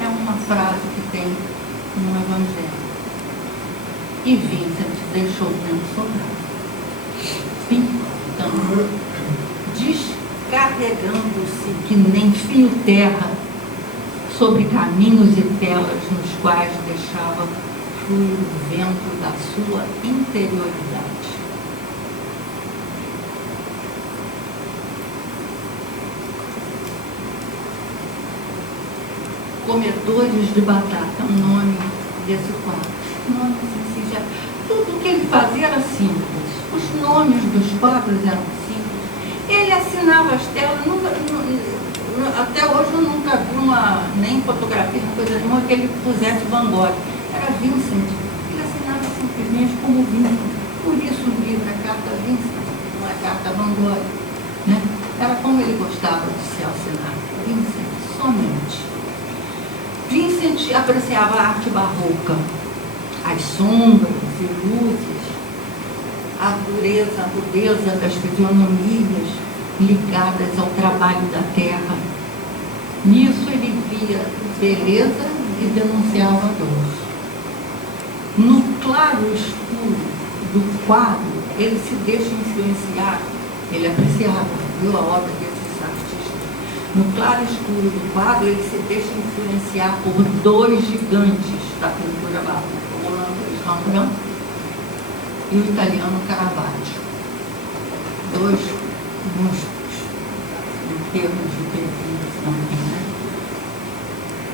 É uma frase que tem no evangelho. E Vincent deixou o vento soprar, pintando, descarregando-se que nem fio terra sobre caminhos e telas nos quais deixava fluir o vento da sua interioridade. Comedores de batata, o nome desse quadro. Nome assim, já. Tudo que ele fazia era simples. Os nomes dos quadros eram simples. Ele assinava as telas, até hoje eu nunca vi nem fotografia, coisa nenhuma que ele pusesse Van Gogh. Era Vincent. Ele assinava simplesmente como Vincent. Por isso o livro é carta Vincent, não é carta Van Gogh. Né? Era como ele gostava de se assinar. Vincent, somente. Vincent apreciava a arte barroca, as sombras e luzes, a dureza, a rudeza das fisionomias ligadas ao trabalho da terra. Nisso ele via beleza e denunciava dor. No claro escuro do quadro, ele se deixa influenciar, ele apreciava, viu a obra desses artistas. No claro escuro do quadro, ele se deixa influenciar por dois gigantes da pintura barroca, o holandês Rembrandt e o italiano Caravaggio. Dois monstros, em termos de perfis também, né?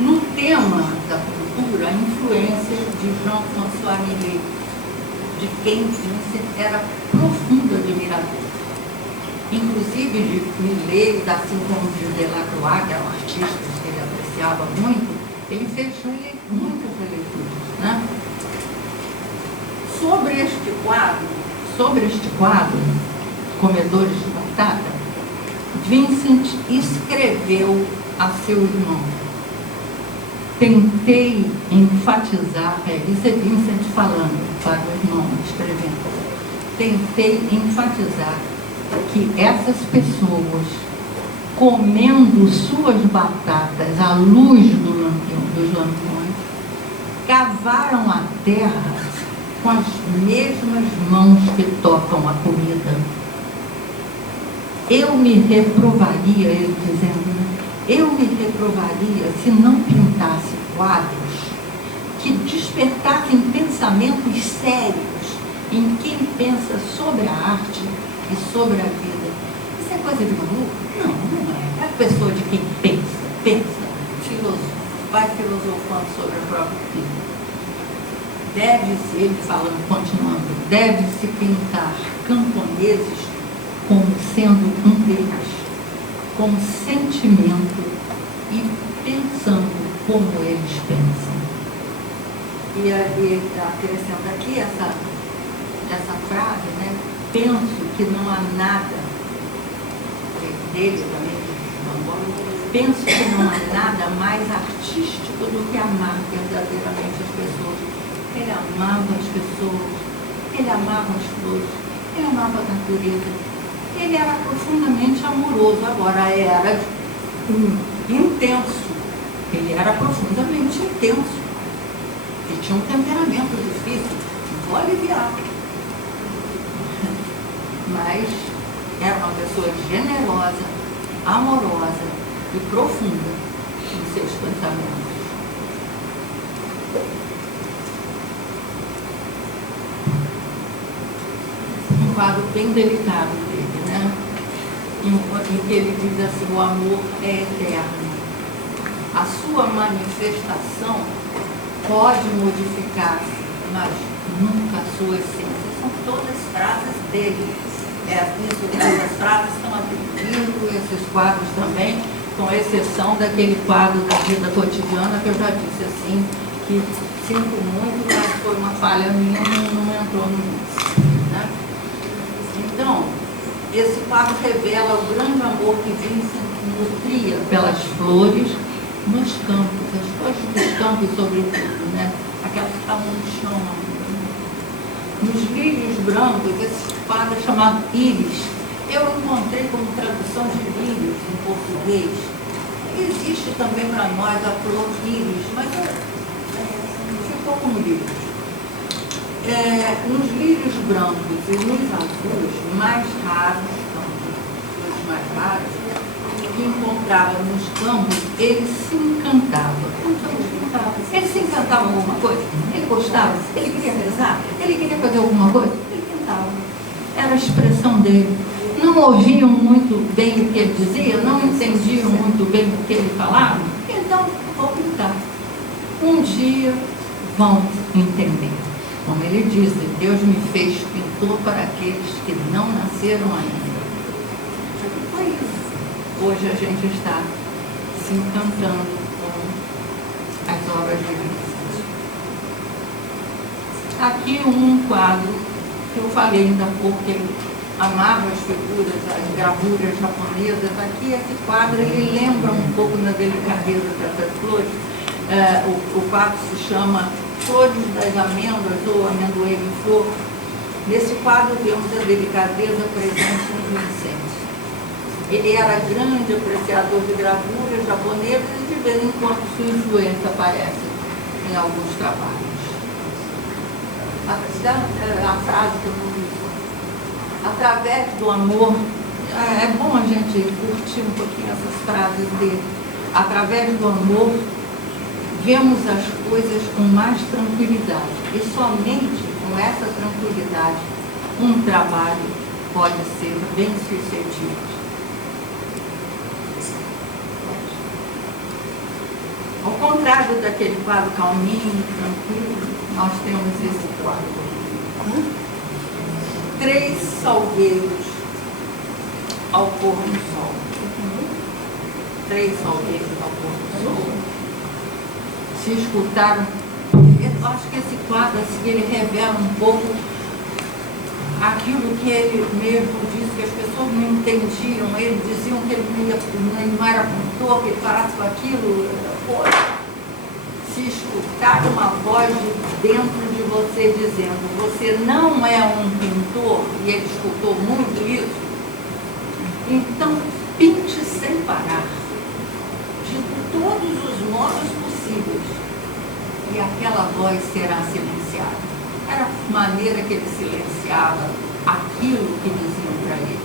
No tema da pintura, a influência de Jean-François Millet, de quem Vincent era profundo admirador. Inclusive de Millet, assim como de Delacroix, que eram artistas que ele apreciava muito, ele fez muitas releituras, né? Sobre este quadro, Comedores de Batata, Vincent escreveu a seu irmão: tentei enfatizar, isso é Vincent falando para o irmão, escrevendo, tentei enfatizar que essas pessoas, comendo suas batatas à luz dos lampiões, cavaram a terra com as mesmas mãos que tocam a comida. Eu me reprovaria, ele dizendo, né? Eu me reprovaria se não pintasse quadros que despertassem pensamentos sérios em quem pensa sobre a arte e sobre a vida. Isso é coisa de maluco? Não, não é. É a pessoa de quem pensa, vai filosofando sobre a própria vida. Deve-se, ele falando, continuando, deve-se pintar camponeses como sendo um deles, com sentimento e pensando como eles pensam. E acrescenta aqui essa frase, né? Penso que não há nada, dele também, penso que não há nada mais artístico do que amar verdadeiramente as pessoas. Ele amava as pessoas, ele amava as flores, ele amava a natureza, ele era profundamente amoroso, agora era intenso, ele era profundamente intenso, ele tinha um temperamento difícil, não vou aliviar, mas era uma pessoa generosa, amorosa e profunda em seus pensamentos. Um quadro bem delicado dele, né? Em que ele diz assim: o amor é eterno. A sua manifestação pode modificar-se, mas nunca a sua essência. São todas frases dele. Essas frases estão atribuindo esses quadros também, com exceção daquele quadro da vida cotidiana que eu já disse assim, que sinto muito, mas foi uma falha minha, não entrou nisso, né? Então, esse quadro revela o grande amor que Vincent nutria pelas flores nos campos, as flores dos campos sobretudo, né? Aquelas que estavam no chão. Nos lírios brancos, esse quadro é chamado íris. Eu encontrei como tradução de lírios em português. Existe também para nós a flor íris, mas ficou como lírios. Nos lírios brancos e nos azuis mais raros, os mais raros, que encontrava nos campos, ele se encantava. Ele se encantava com alguma coisa? Ele gostava? Ele queria rezar? Ele queria fazer alguma coisa? Ele cantava. Era a expressão dele. Não ouviam muito bem o que ele dizia, não entendiam muito bem o que ele falava, então vou pintar. Um dia vão entender. Como ele diz, Deus me fez pintor para aqueles que não nasceram ainda. Foi isso. Hoje a gente está se encantando com as obras de Vincent. Aqui um quadro que eu falei ainda há pouco, que ele amava as figuras, as gravuras japonesas. Aqui esse quadro, ele lembra um pouco na delicadeza dessas flores. O quadro se chama Flores das Amêndoas ou Amendoeira em Flor. Nesse quadro vemos a delicadeza presente em Vincent. Ele era grande apreciador de gravuras japonesas e de vez em quando sua influência aparece em alguns trabalhos. A frase que eu não disse. Através do amor, é bom a gente curtir um pouquinho essas frases dele. Através do amor, vemos as coisas com mais tranquilidade. E somente com essa tranquilidade, um trabalho pode ser bem sucedido. Ao contrário daquele quadro calminho, tranquilo, nós temos esse quadro. 3 salgueiros ao pôr do sol. 3 salgueiros ao pôr do sol. Se escutaram, eu acho que esse quadro assim, ele revela um pouco aquilo que ele mesmo disse, que as pessoas não entendiam. Eles diziam que ele não era pintor, que ele parasse com aquilo. Se escutar uma voz de dentro de você dizendo: você não é um pintor, e ele escutou muito isso, então pinte sem parar, de todos os modos possíveis, e aquela voz será silenciada. Era a maneira que ele silenciava aquilo que diziam para ele.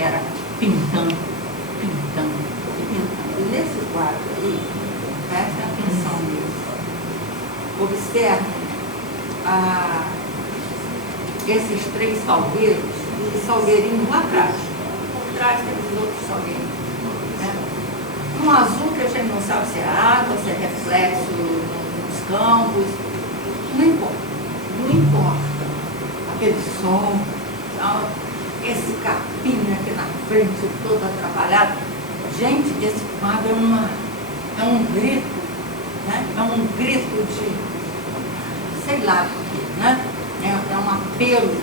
Era pintando, pintando, pintando. E nesse quadro aí, prestem atenção nisso. Observe esses 3 salgueiros, e salgueirinho lá atrás. Por trás tem os outros salgueiros. Né? Um azul que a gente não sabe se é água, se é reflexo nos campos. Não importa. Não importa. Aquele sol, tal, esse capim aqui na frente, todo atrapalhado. Gente, esse quadro é um grito, né? É um grito de, sei lá, né? É um apelo.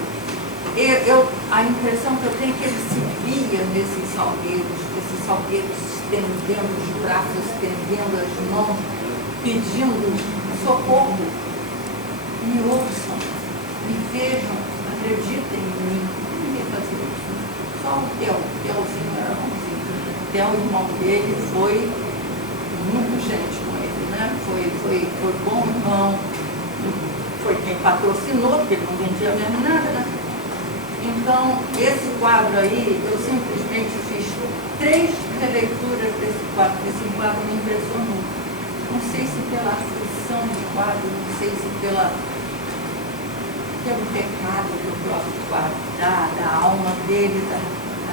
A impressão que eu tenho é que ele se via nesses salgueiros estendendo os braços, estendendo as mãos, pedindo socorro. Me ouçam, me vejam, acreditem em mim. Ninguém fazia isso. Só o Telzinho era bonzinho. O Tel, irmão dele, foi muito gente com ele, né? Foi bom irmão. Foi quem patrocinou, porque ele não vendia mesmo nada, né? Então, esse quadro aí, eu simplesmente fiz 3 releituras desse quadro. Esse quadro me impressionou. Não sei se pela aflição do quadro, não sei se pelo pecado do próprio quadro, da alma dele, da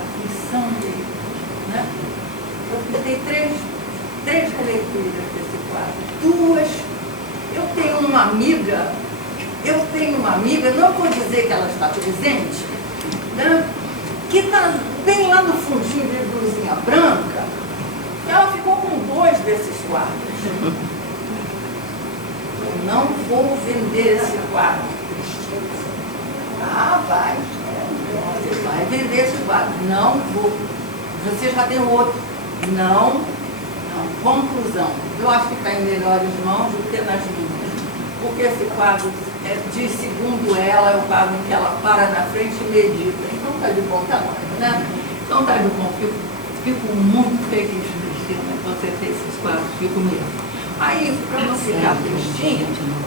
aflição dele, né? Eu fiz 3 releituras desse quadro. 2, eu tenho uma amiga, não vou dizer que ela está presente, né? Que está bem lá no fundinho de blusinha branca. Ela ficou com 2 desses quadros. Eu não vou vender esse quadro. Ah, vai. Você vai vender esse quadro. Não vou. Você já deu outro. Não. Conclusão. Eu acho que está em melhores mãos do que nas minhas. Porque esse quadro, segundo ela, é o quadro em que ela para na frente e medita. Então está de bom tamanho, né? Então está de bom. Fico muito feliz, Cristina, que você fez esses quadros. Fico mesmo. Aí, para não ficar tristinha,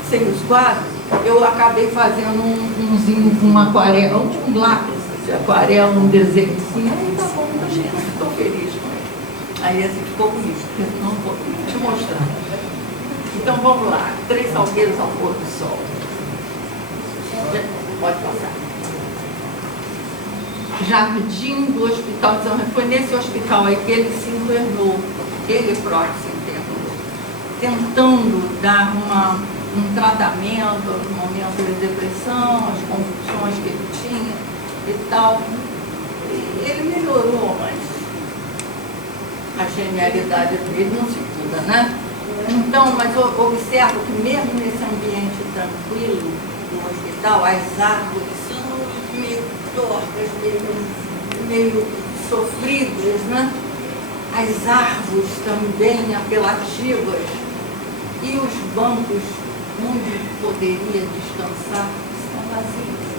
sem os quadros, eu acabei fazendo umzinho com uma aquarela, um lápis de aquarela, um desenho assim. Aí tá bom, estou feliz com ele. Aí esse ficou bonito, porque não vou te mostrar. Então vamos lá, 3 salgueiros ao pôr do sol. Pode passar. Jardim do Hospital de São Remo. Foi nesse hospital aí que ele se internou, ele próprio se internou, tentando dar um tratamento aos momentos de depressão, as convulsões que ele tinha e tal. E ele melhorou, mas a genialidade dele não se cura, né? Então, mas eu observo que mesmo nesse ambiente tranquilo do hospital, as árvores são meio tortas, meio sofridas, né? As árvores também apelativas e os bancos onde poderia descansar estão vazios.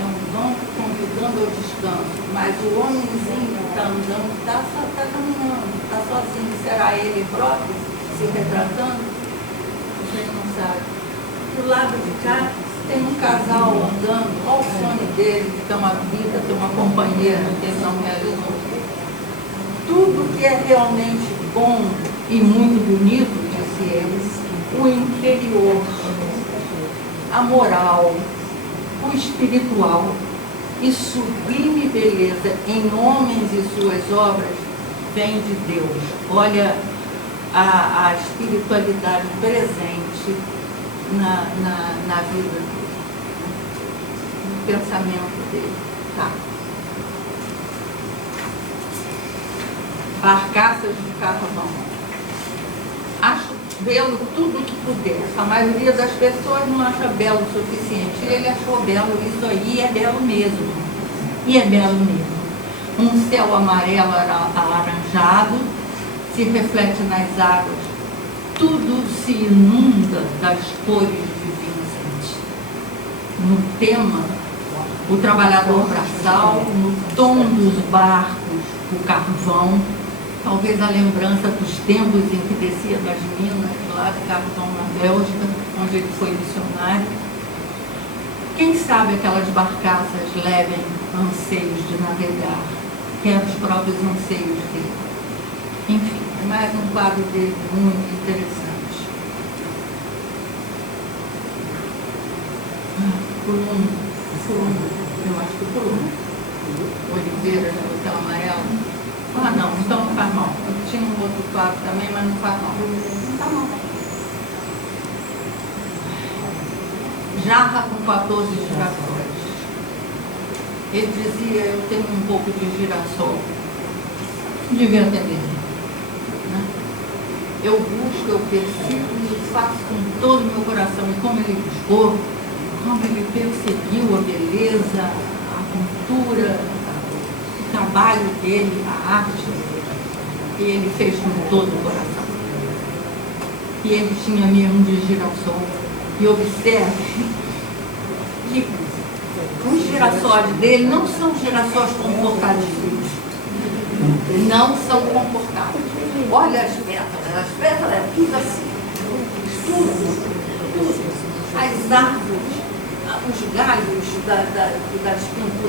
É um banco convidando ao descanso, mas o homenzinho que está andando está caminhando, está sozinho. Será ele próprio se retratando? A gente não sabe. Do lado de cá tem um casal andando, olha o sonho dele de ter uma vida, ter uma companheira que ele não realizou. Tudo que é realmente bom e muito bonito, disse eles, o interior, a moral, o espiritual e sublime beleza em homens e suas obras vem de Deus. Olha a espiritualidade presente na vida dele, no pensamento dele. Tá. Barcaças de carvão. Acho belo tudo que puder. A maioria das pessoas não acha belo o suficiente. Ele achou belo isso aí, é belo mesmo. E é belo mesmo. Um céu amarelo alaranjado se reflete nas águas. Tudo se inunda das cores de Vincent. No tema, o trabalhador braçal, no tom dos barcos, o carvão, talvez a lembrança dos tempos em que descia das minas, lá de Carvão, na Bélgica, onde ele foi missionário. Quem sabe aquelas barcaças levem anseios de navegar, que eram os próprios anseios dele. Enfim, é mais um quadro dele muito interessante. Eu acho que por Oliveira, né, botão amarelo. Não, então não faz mal. Eu tinha um outro quadro também, mas não faz mal. Não tá mal. Jarra com 14 girassóis. Ele dizia, eu tenho um pouco de girassol. Devia ter mesmo. Né? Eu busco, eu persigo e faço com todo o meu coração. E como ele buscou, como ele perseguiu a beleza, a cultura, o trabalho dele, a arte, e ele fez com todo o coração. E ele tinha mesmo de girassol. E observe que os girassóis dele não são girassóis comportadinhos. Não são comportados. Olha as pétalas é tudo assim. Tudo. As árvores, os galhos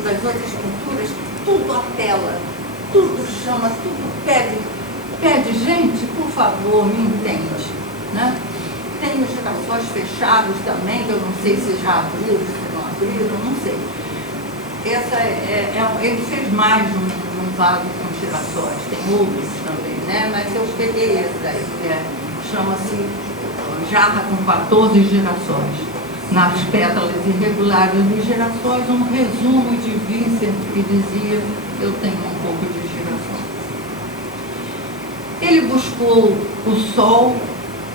das outras pinturas, tudo apela, tudo chama, tudo pede, gente, por favor, me entende, né? Tem os girassóis fechados também, que eu não sei se já abriram, se não abriram, não sei. Ele fez mais um vaso com girassóis, tem outros também, né? Mas eu peguei esse daí, chama-se Jarra com 14 girassóis. Nas pétalas irregulares dos girassóis, um resumo de Vincent que dizia, eu tenho um pouco de girassol. Ele buscou o sol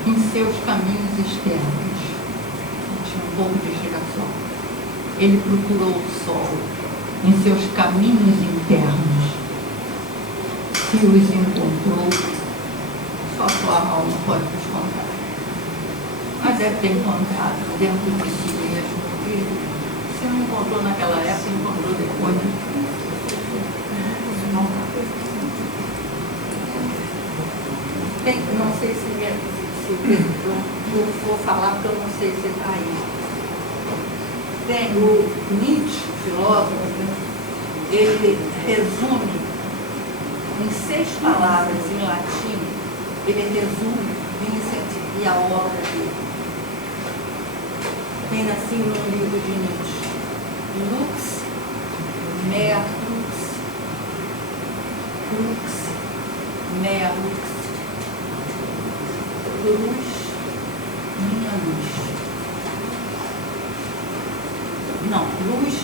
em seus caminhos externos. Tinha um pouco de girassol. Ele procurou o sol em seus caminhos internos. Se os encontrou, só sua alma pode nos contar. Mas deve ter encontrado dentro de si mesmo. E se não encontrou naquela época, encontrou depois. Não sei se eu vou falar, porque eu não sei se está aí. Tem o Nietzsche, filósofo, ele resume em 6 palavras em latim, ele resume Vincent e a obra dele. Tem assim no livro de Nietzsche: lux, mea lux, lux, mea lux, luz, minha luz. Não, luz,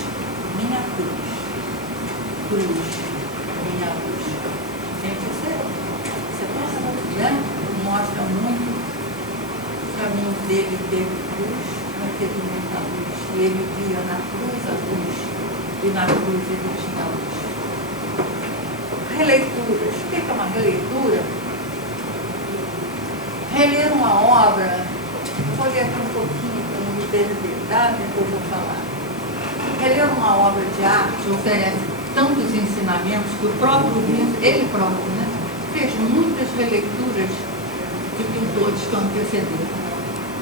minha cruz. Cruz, minha luz. Gente, você pensa muito, né? Mostra muito o caminho dele, teve cruz, mas teve muita luz. E ele via na cruz a luz, e na cruz ele tinha luz. Releituras. O que é uma releitura? Reler uma obra, vou ler aqui um pouquinho para não me deserdar, depois vou falar. Reler uma obra de arte oferece tantos ensinamentos que o próprio Vincent, ele próprio, né, fez muitas releituras de pintores que antecederam.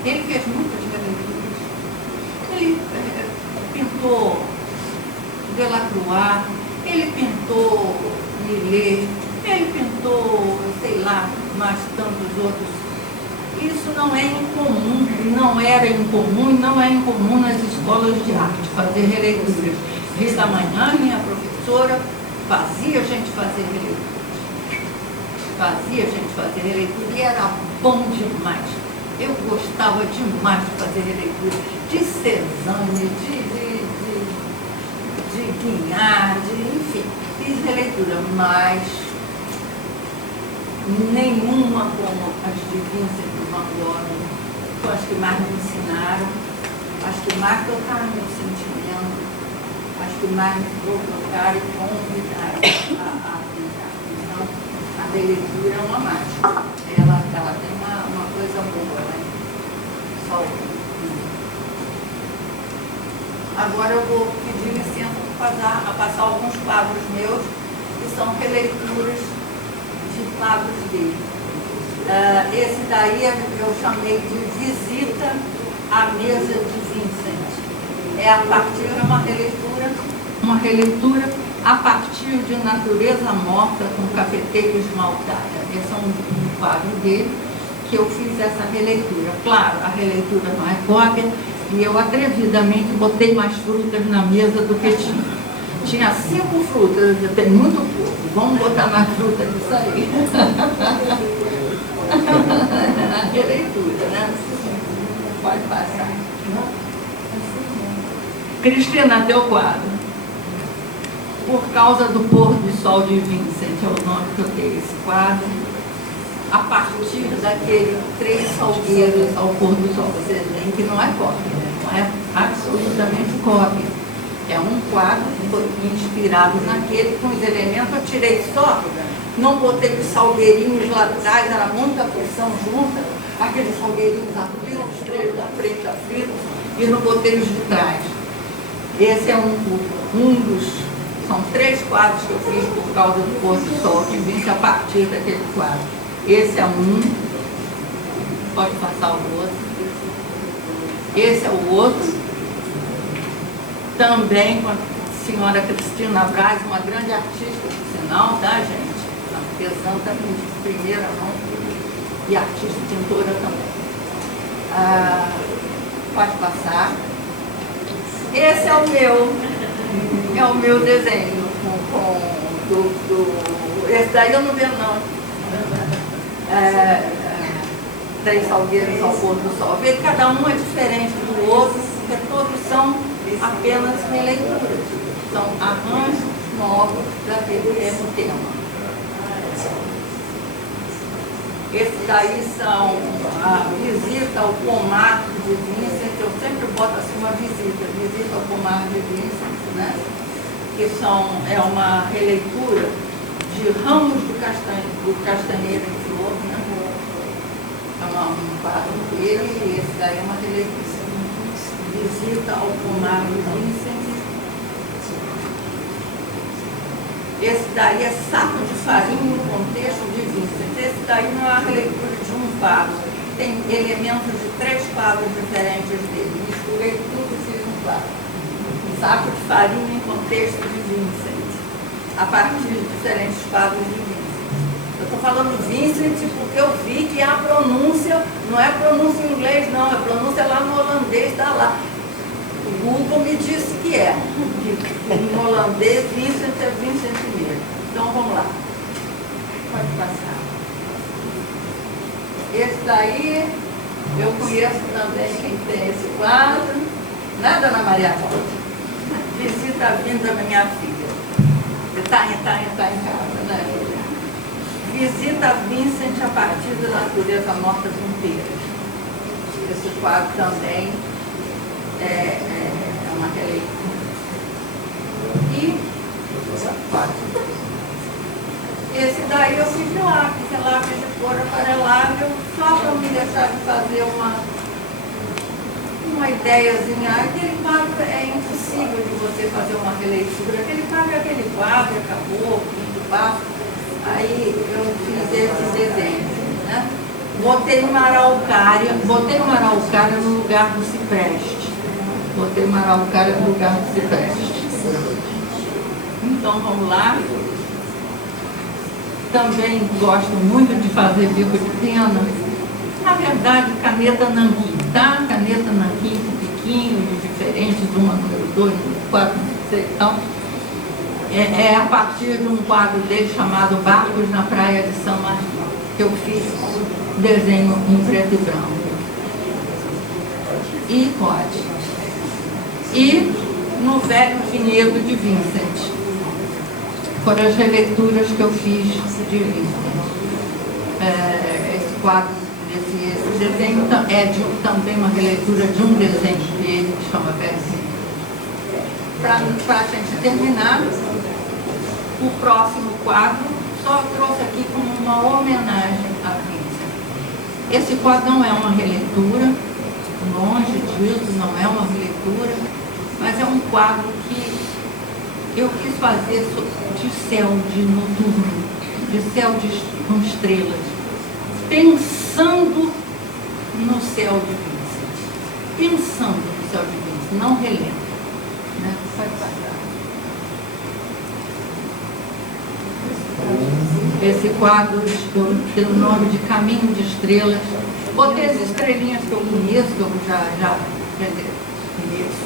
Ele fez muitas releituras. Ele pintou Delacroix, ele pintou Millet, ele pintou, sei lá, mais tantos outros. Isso não é incomum, não era incomum e não é incomum nas escolas de arte, fazer releituras. Rita Manhã, minha professora, fazia a gente fazer releitura. Fazia a gente fazer releitura e era bom demais. Eu gostava demais de fazer releitura de Cézanne, de Guignard, enfim, fiz releitura, mas nenhuma como as de Vincent Van Gogh, que eu acho que mais me ensinaram, acho que mais tocaram meu sentimento, acho que mais me provocaram e convidaram a pintar. Então, a releitura é uma mágica. Ela tem uma coisa boa, né? Só agora eu vou pedir licença para passar alguns quadros meus, que são releituras de quadros dele. Esse daí eu chamei de Visita à Mesa de Vincent. É a partir de uma releitura A partir de natureza morta com cafeteiro esmaltada. Esse é um quadro dele, que eu fiz essa releitura. Claro, a releitura não é cópia, e eu atrevidamente botei mais frutas na mesa do que tinha. Tinha 5 frutas, eu tenho muito pouco. Vamos botar mais fruta nisso aí. A releitura, né? Pode passar. Cristina, teu quadro. Por causa do pôr do sol de Vincent, é o nome que eu dei esse quadro. A partir daquele 3 salgueiros ao pôr do sol. Vocês veem que não é cópia, né? Não é absolutamente cópia. É um quadro que foi inspirado naquele, com os elementos. Eu tirei só, não botei os salgueirinhos lá atrás, era muita pressão junta. Aqueles salgueirinhos abriram, os 3 da frente abriram, e não botei os de trás. Esse é um dos... São 3 quadros que eu fiz por causa do pôr do sol, que vim a partir daquele quadro. Esse é um. Pode passar o outro. Esse é o outro. Também com a senhora Cristina Braz, uma grande artista, por sinal, tá, gente? Artesã também de primeira mão. E artista pintora também. Pode passar. Esse é o meu desenho. Esse daí eu não vejo, não. 3 salgueiros ao pôr do sol. Vê que cada um é diferente do outro, porque todos são apenas releituras. São arranjos novos daquele mesmo tema. Esses daí são a visita ao pomar de Vincent. Eu sempre boto assim uma visita ao pomar de Vincent, né? Que é uma releitura de ramos do castanheiro em flor, né? É um quadro dele, e esse daí é uma releitura. Visita ao pomar de Vincent. Esse daí é saco de farinha no contexto de Vincent. Esse daí não é a releitura de um quadro. Tem elementos de 3 quadros diferentes dele. Misturei tudo e fiz um quadro. Saco de farinha em contexto de Vincent. A partir de diferentes quadros de Vincent. Eu estou falando Vincent porque eu vi que a pronúncia não é pronúncia em inglês, não. A pronúncia lá no holandês está lá. O Google me disse que é. Em holandês, Vincent é Vincent mesmo. Então, vamos lá. Pode passar. Esse daí, eu conheço também quem tem esse quadro. Né, Dona Maria Cláudia? Visita vinda da minha filha. Está em casa, né? Visita Vincent a partir da natureza morta inteira. Esse quadro também é uma releitura. E esse daí eu fiz de lápis de cor aquarelável, só para me deixar de fazer uma ideiazinha. Aquele quadro é impossível de você fazer uma releitura. Aquele quadro é aquele quadro, acabou, muito baixo. Aí eu fiz esse desenho, né? Botei uma araucária no lugar do cipreste. Botei uma araucária no lugar do cipreste. Então, vamos lá. Também gosto muito de fazer bico de pena. Na verdade, caneta nanquim, tá? Caneta nanquim com piquinhos diferentes, uma número 2, número 4, não sei e tal. É a partir de um quadro dele chamado Barcos na Praia de São Martim, que eu fiz desenho em preto e branco. E pode. E no Velho Vinhedo de Vincent. Foram as releituras que eu fiz de Vincent. Esse quadro, esse desenho é também uma releitura de um desenho dele que chama Versinho. Para a gente terminar, o próximo quadro só trouxe aqui como uma homenagem a Vincent. Esse quadro não é uma releitura, longe disso, não é uma releitura, mas é um quadro que eu quis fazer de céu de noturno, de céu com estrelas, pensando no céu de Vincent. Pensando no céu de Vincent, não relendo. Né? Pode passar. Esse quadro tem o nome de Caminho de Estrelas. Botei as estrelinhas que eu conheço, que eu já conheço,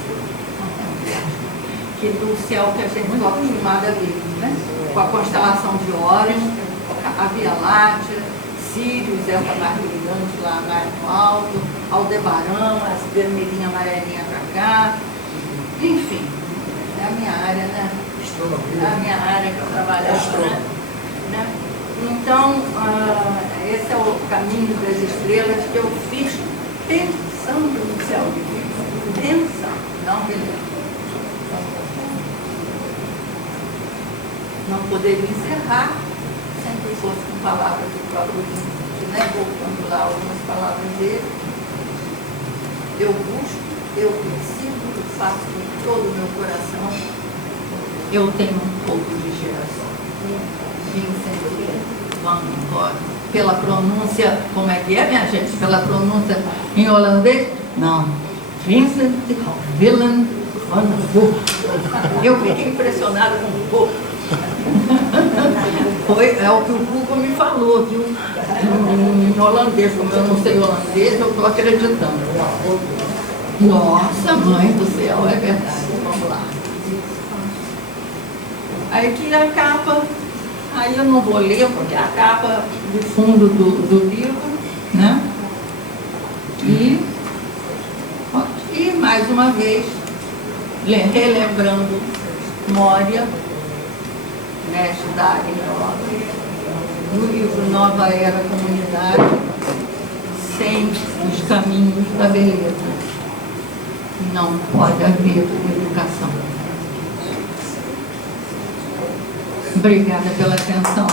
que do céu que a gente está acostumada a ver, né? Com a constelação de Órion, a Via Láctea, Sírios, essa mais brilhante lá mais no alto, Aldebaran, as vermelhinhas, amarelinhas para cá, enfim, é a minha área, né? É a minha área que eu trabalhava, né? Então, esse é o Caminho das Estrelas que eu fiz pensando no céu divino, pensando, não me lembro. Não poderia encerrar sem que fosse com palavras do próprio Vinicius, né? Voltando lá algumas palavras dele. Eu busco, eu persigo, eu faço com todo o meu coração. Eu tenho um pouco de geração. Vincent Van Gogh. Pela pronúncia, como é que é, minha gente? Pela pronúncia em holandês? Não. Vincent Willem van Gogh. Eu fiquei impressionada com o Gogh. É o que o Google me falou, viu? Em holandês, como eu não sei holandês, eu estou acreditando. Nossa, mãe do céu, é verdade. Vamos lá. Aí aqui a capa, aí eu não vou ler, porque a capa de fundo do livro, né? E mais uma vez, relembrando Moria, mestre da Agni, no livro Nova Era Comunitária, sem os caminhos da beleza. Não pode haver educação. Obrigada pela atenção.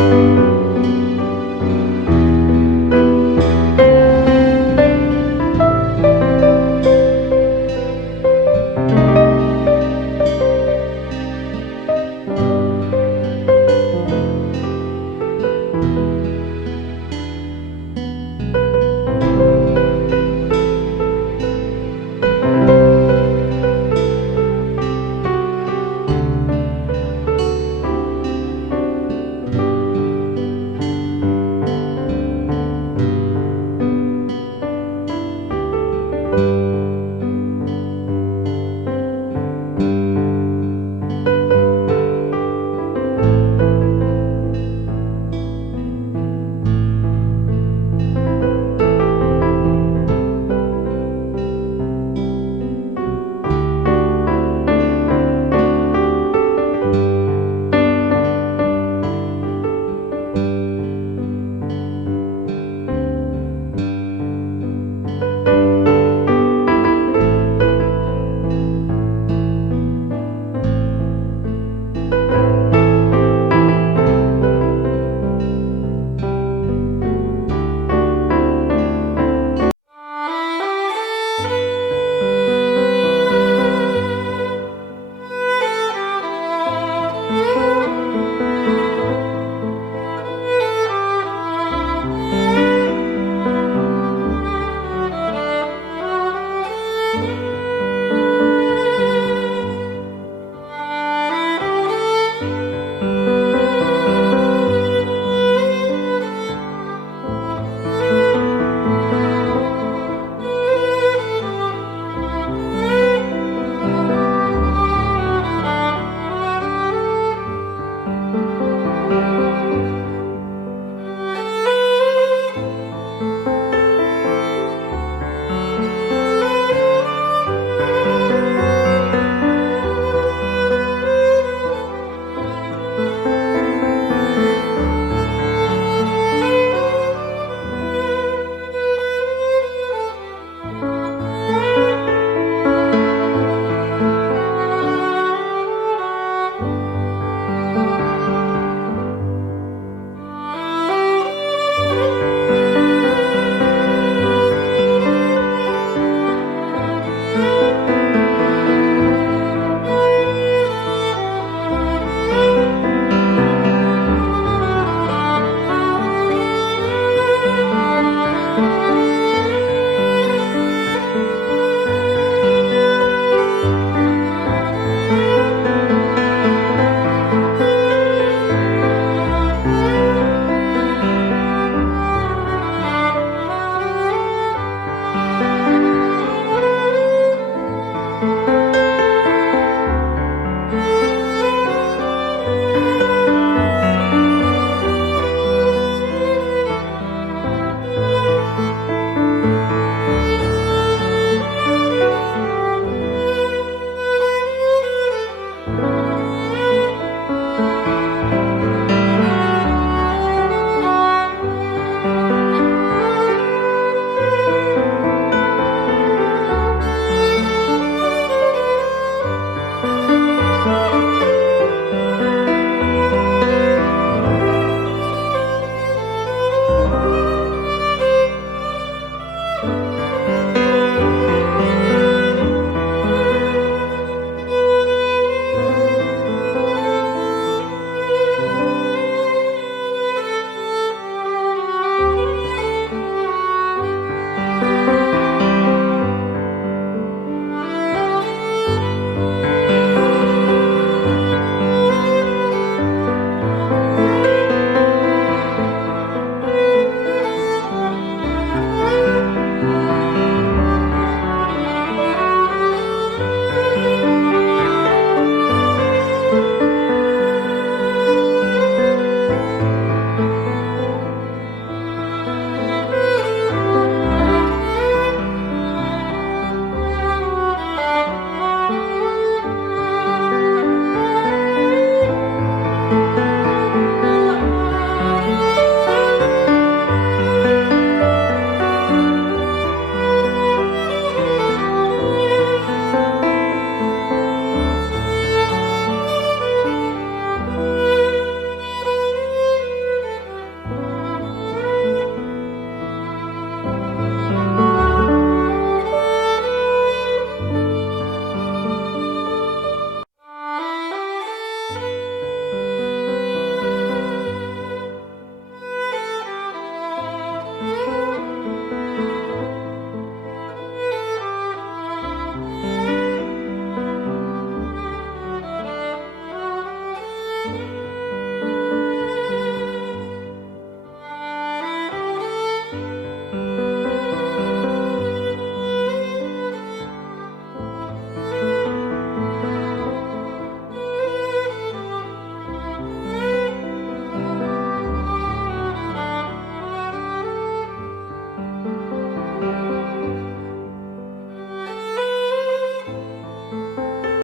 Música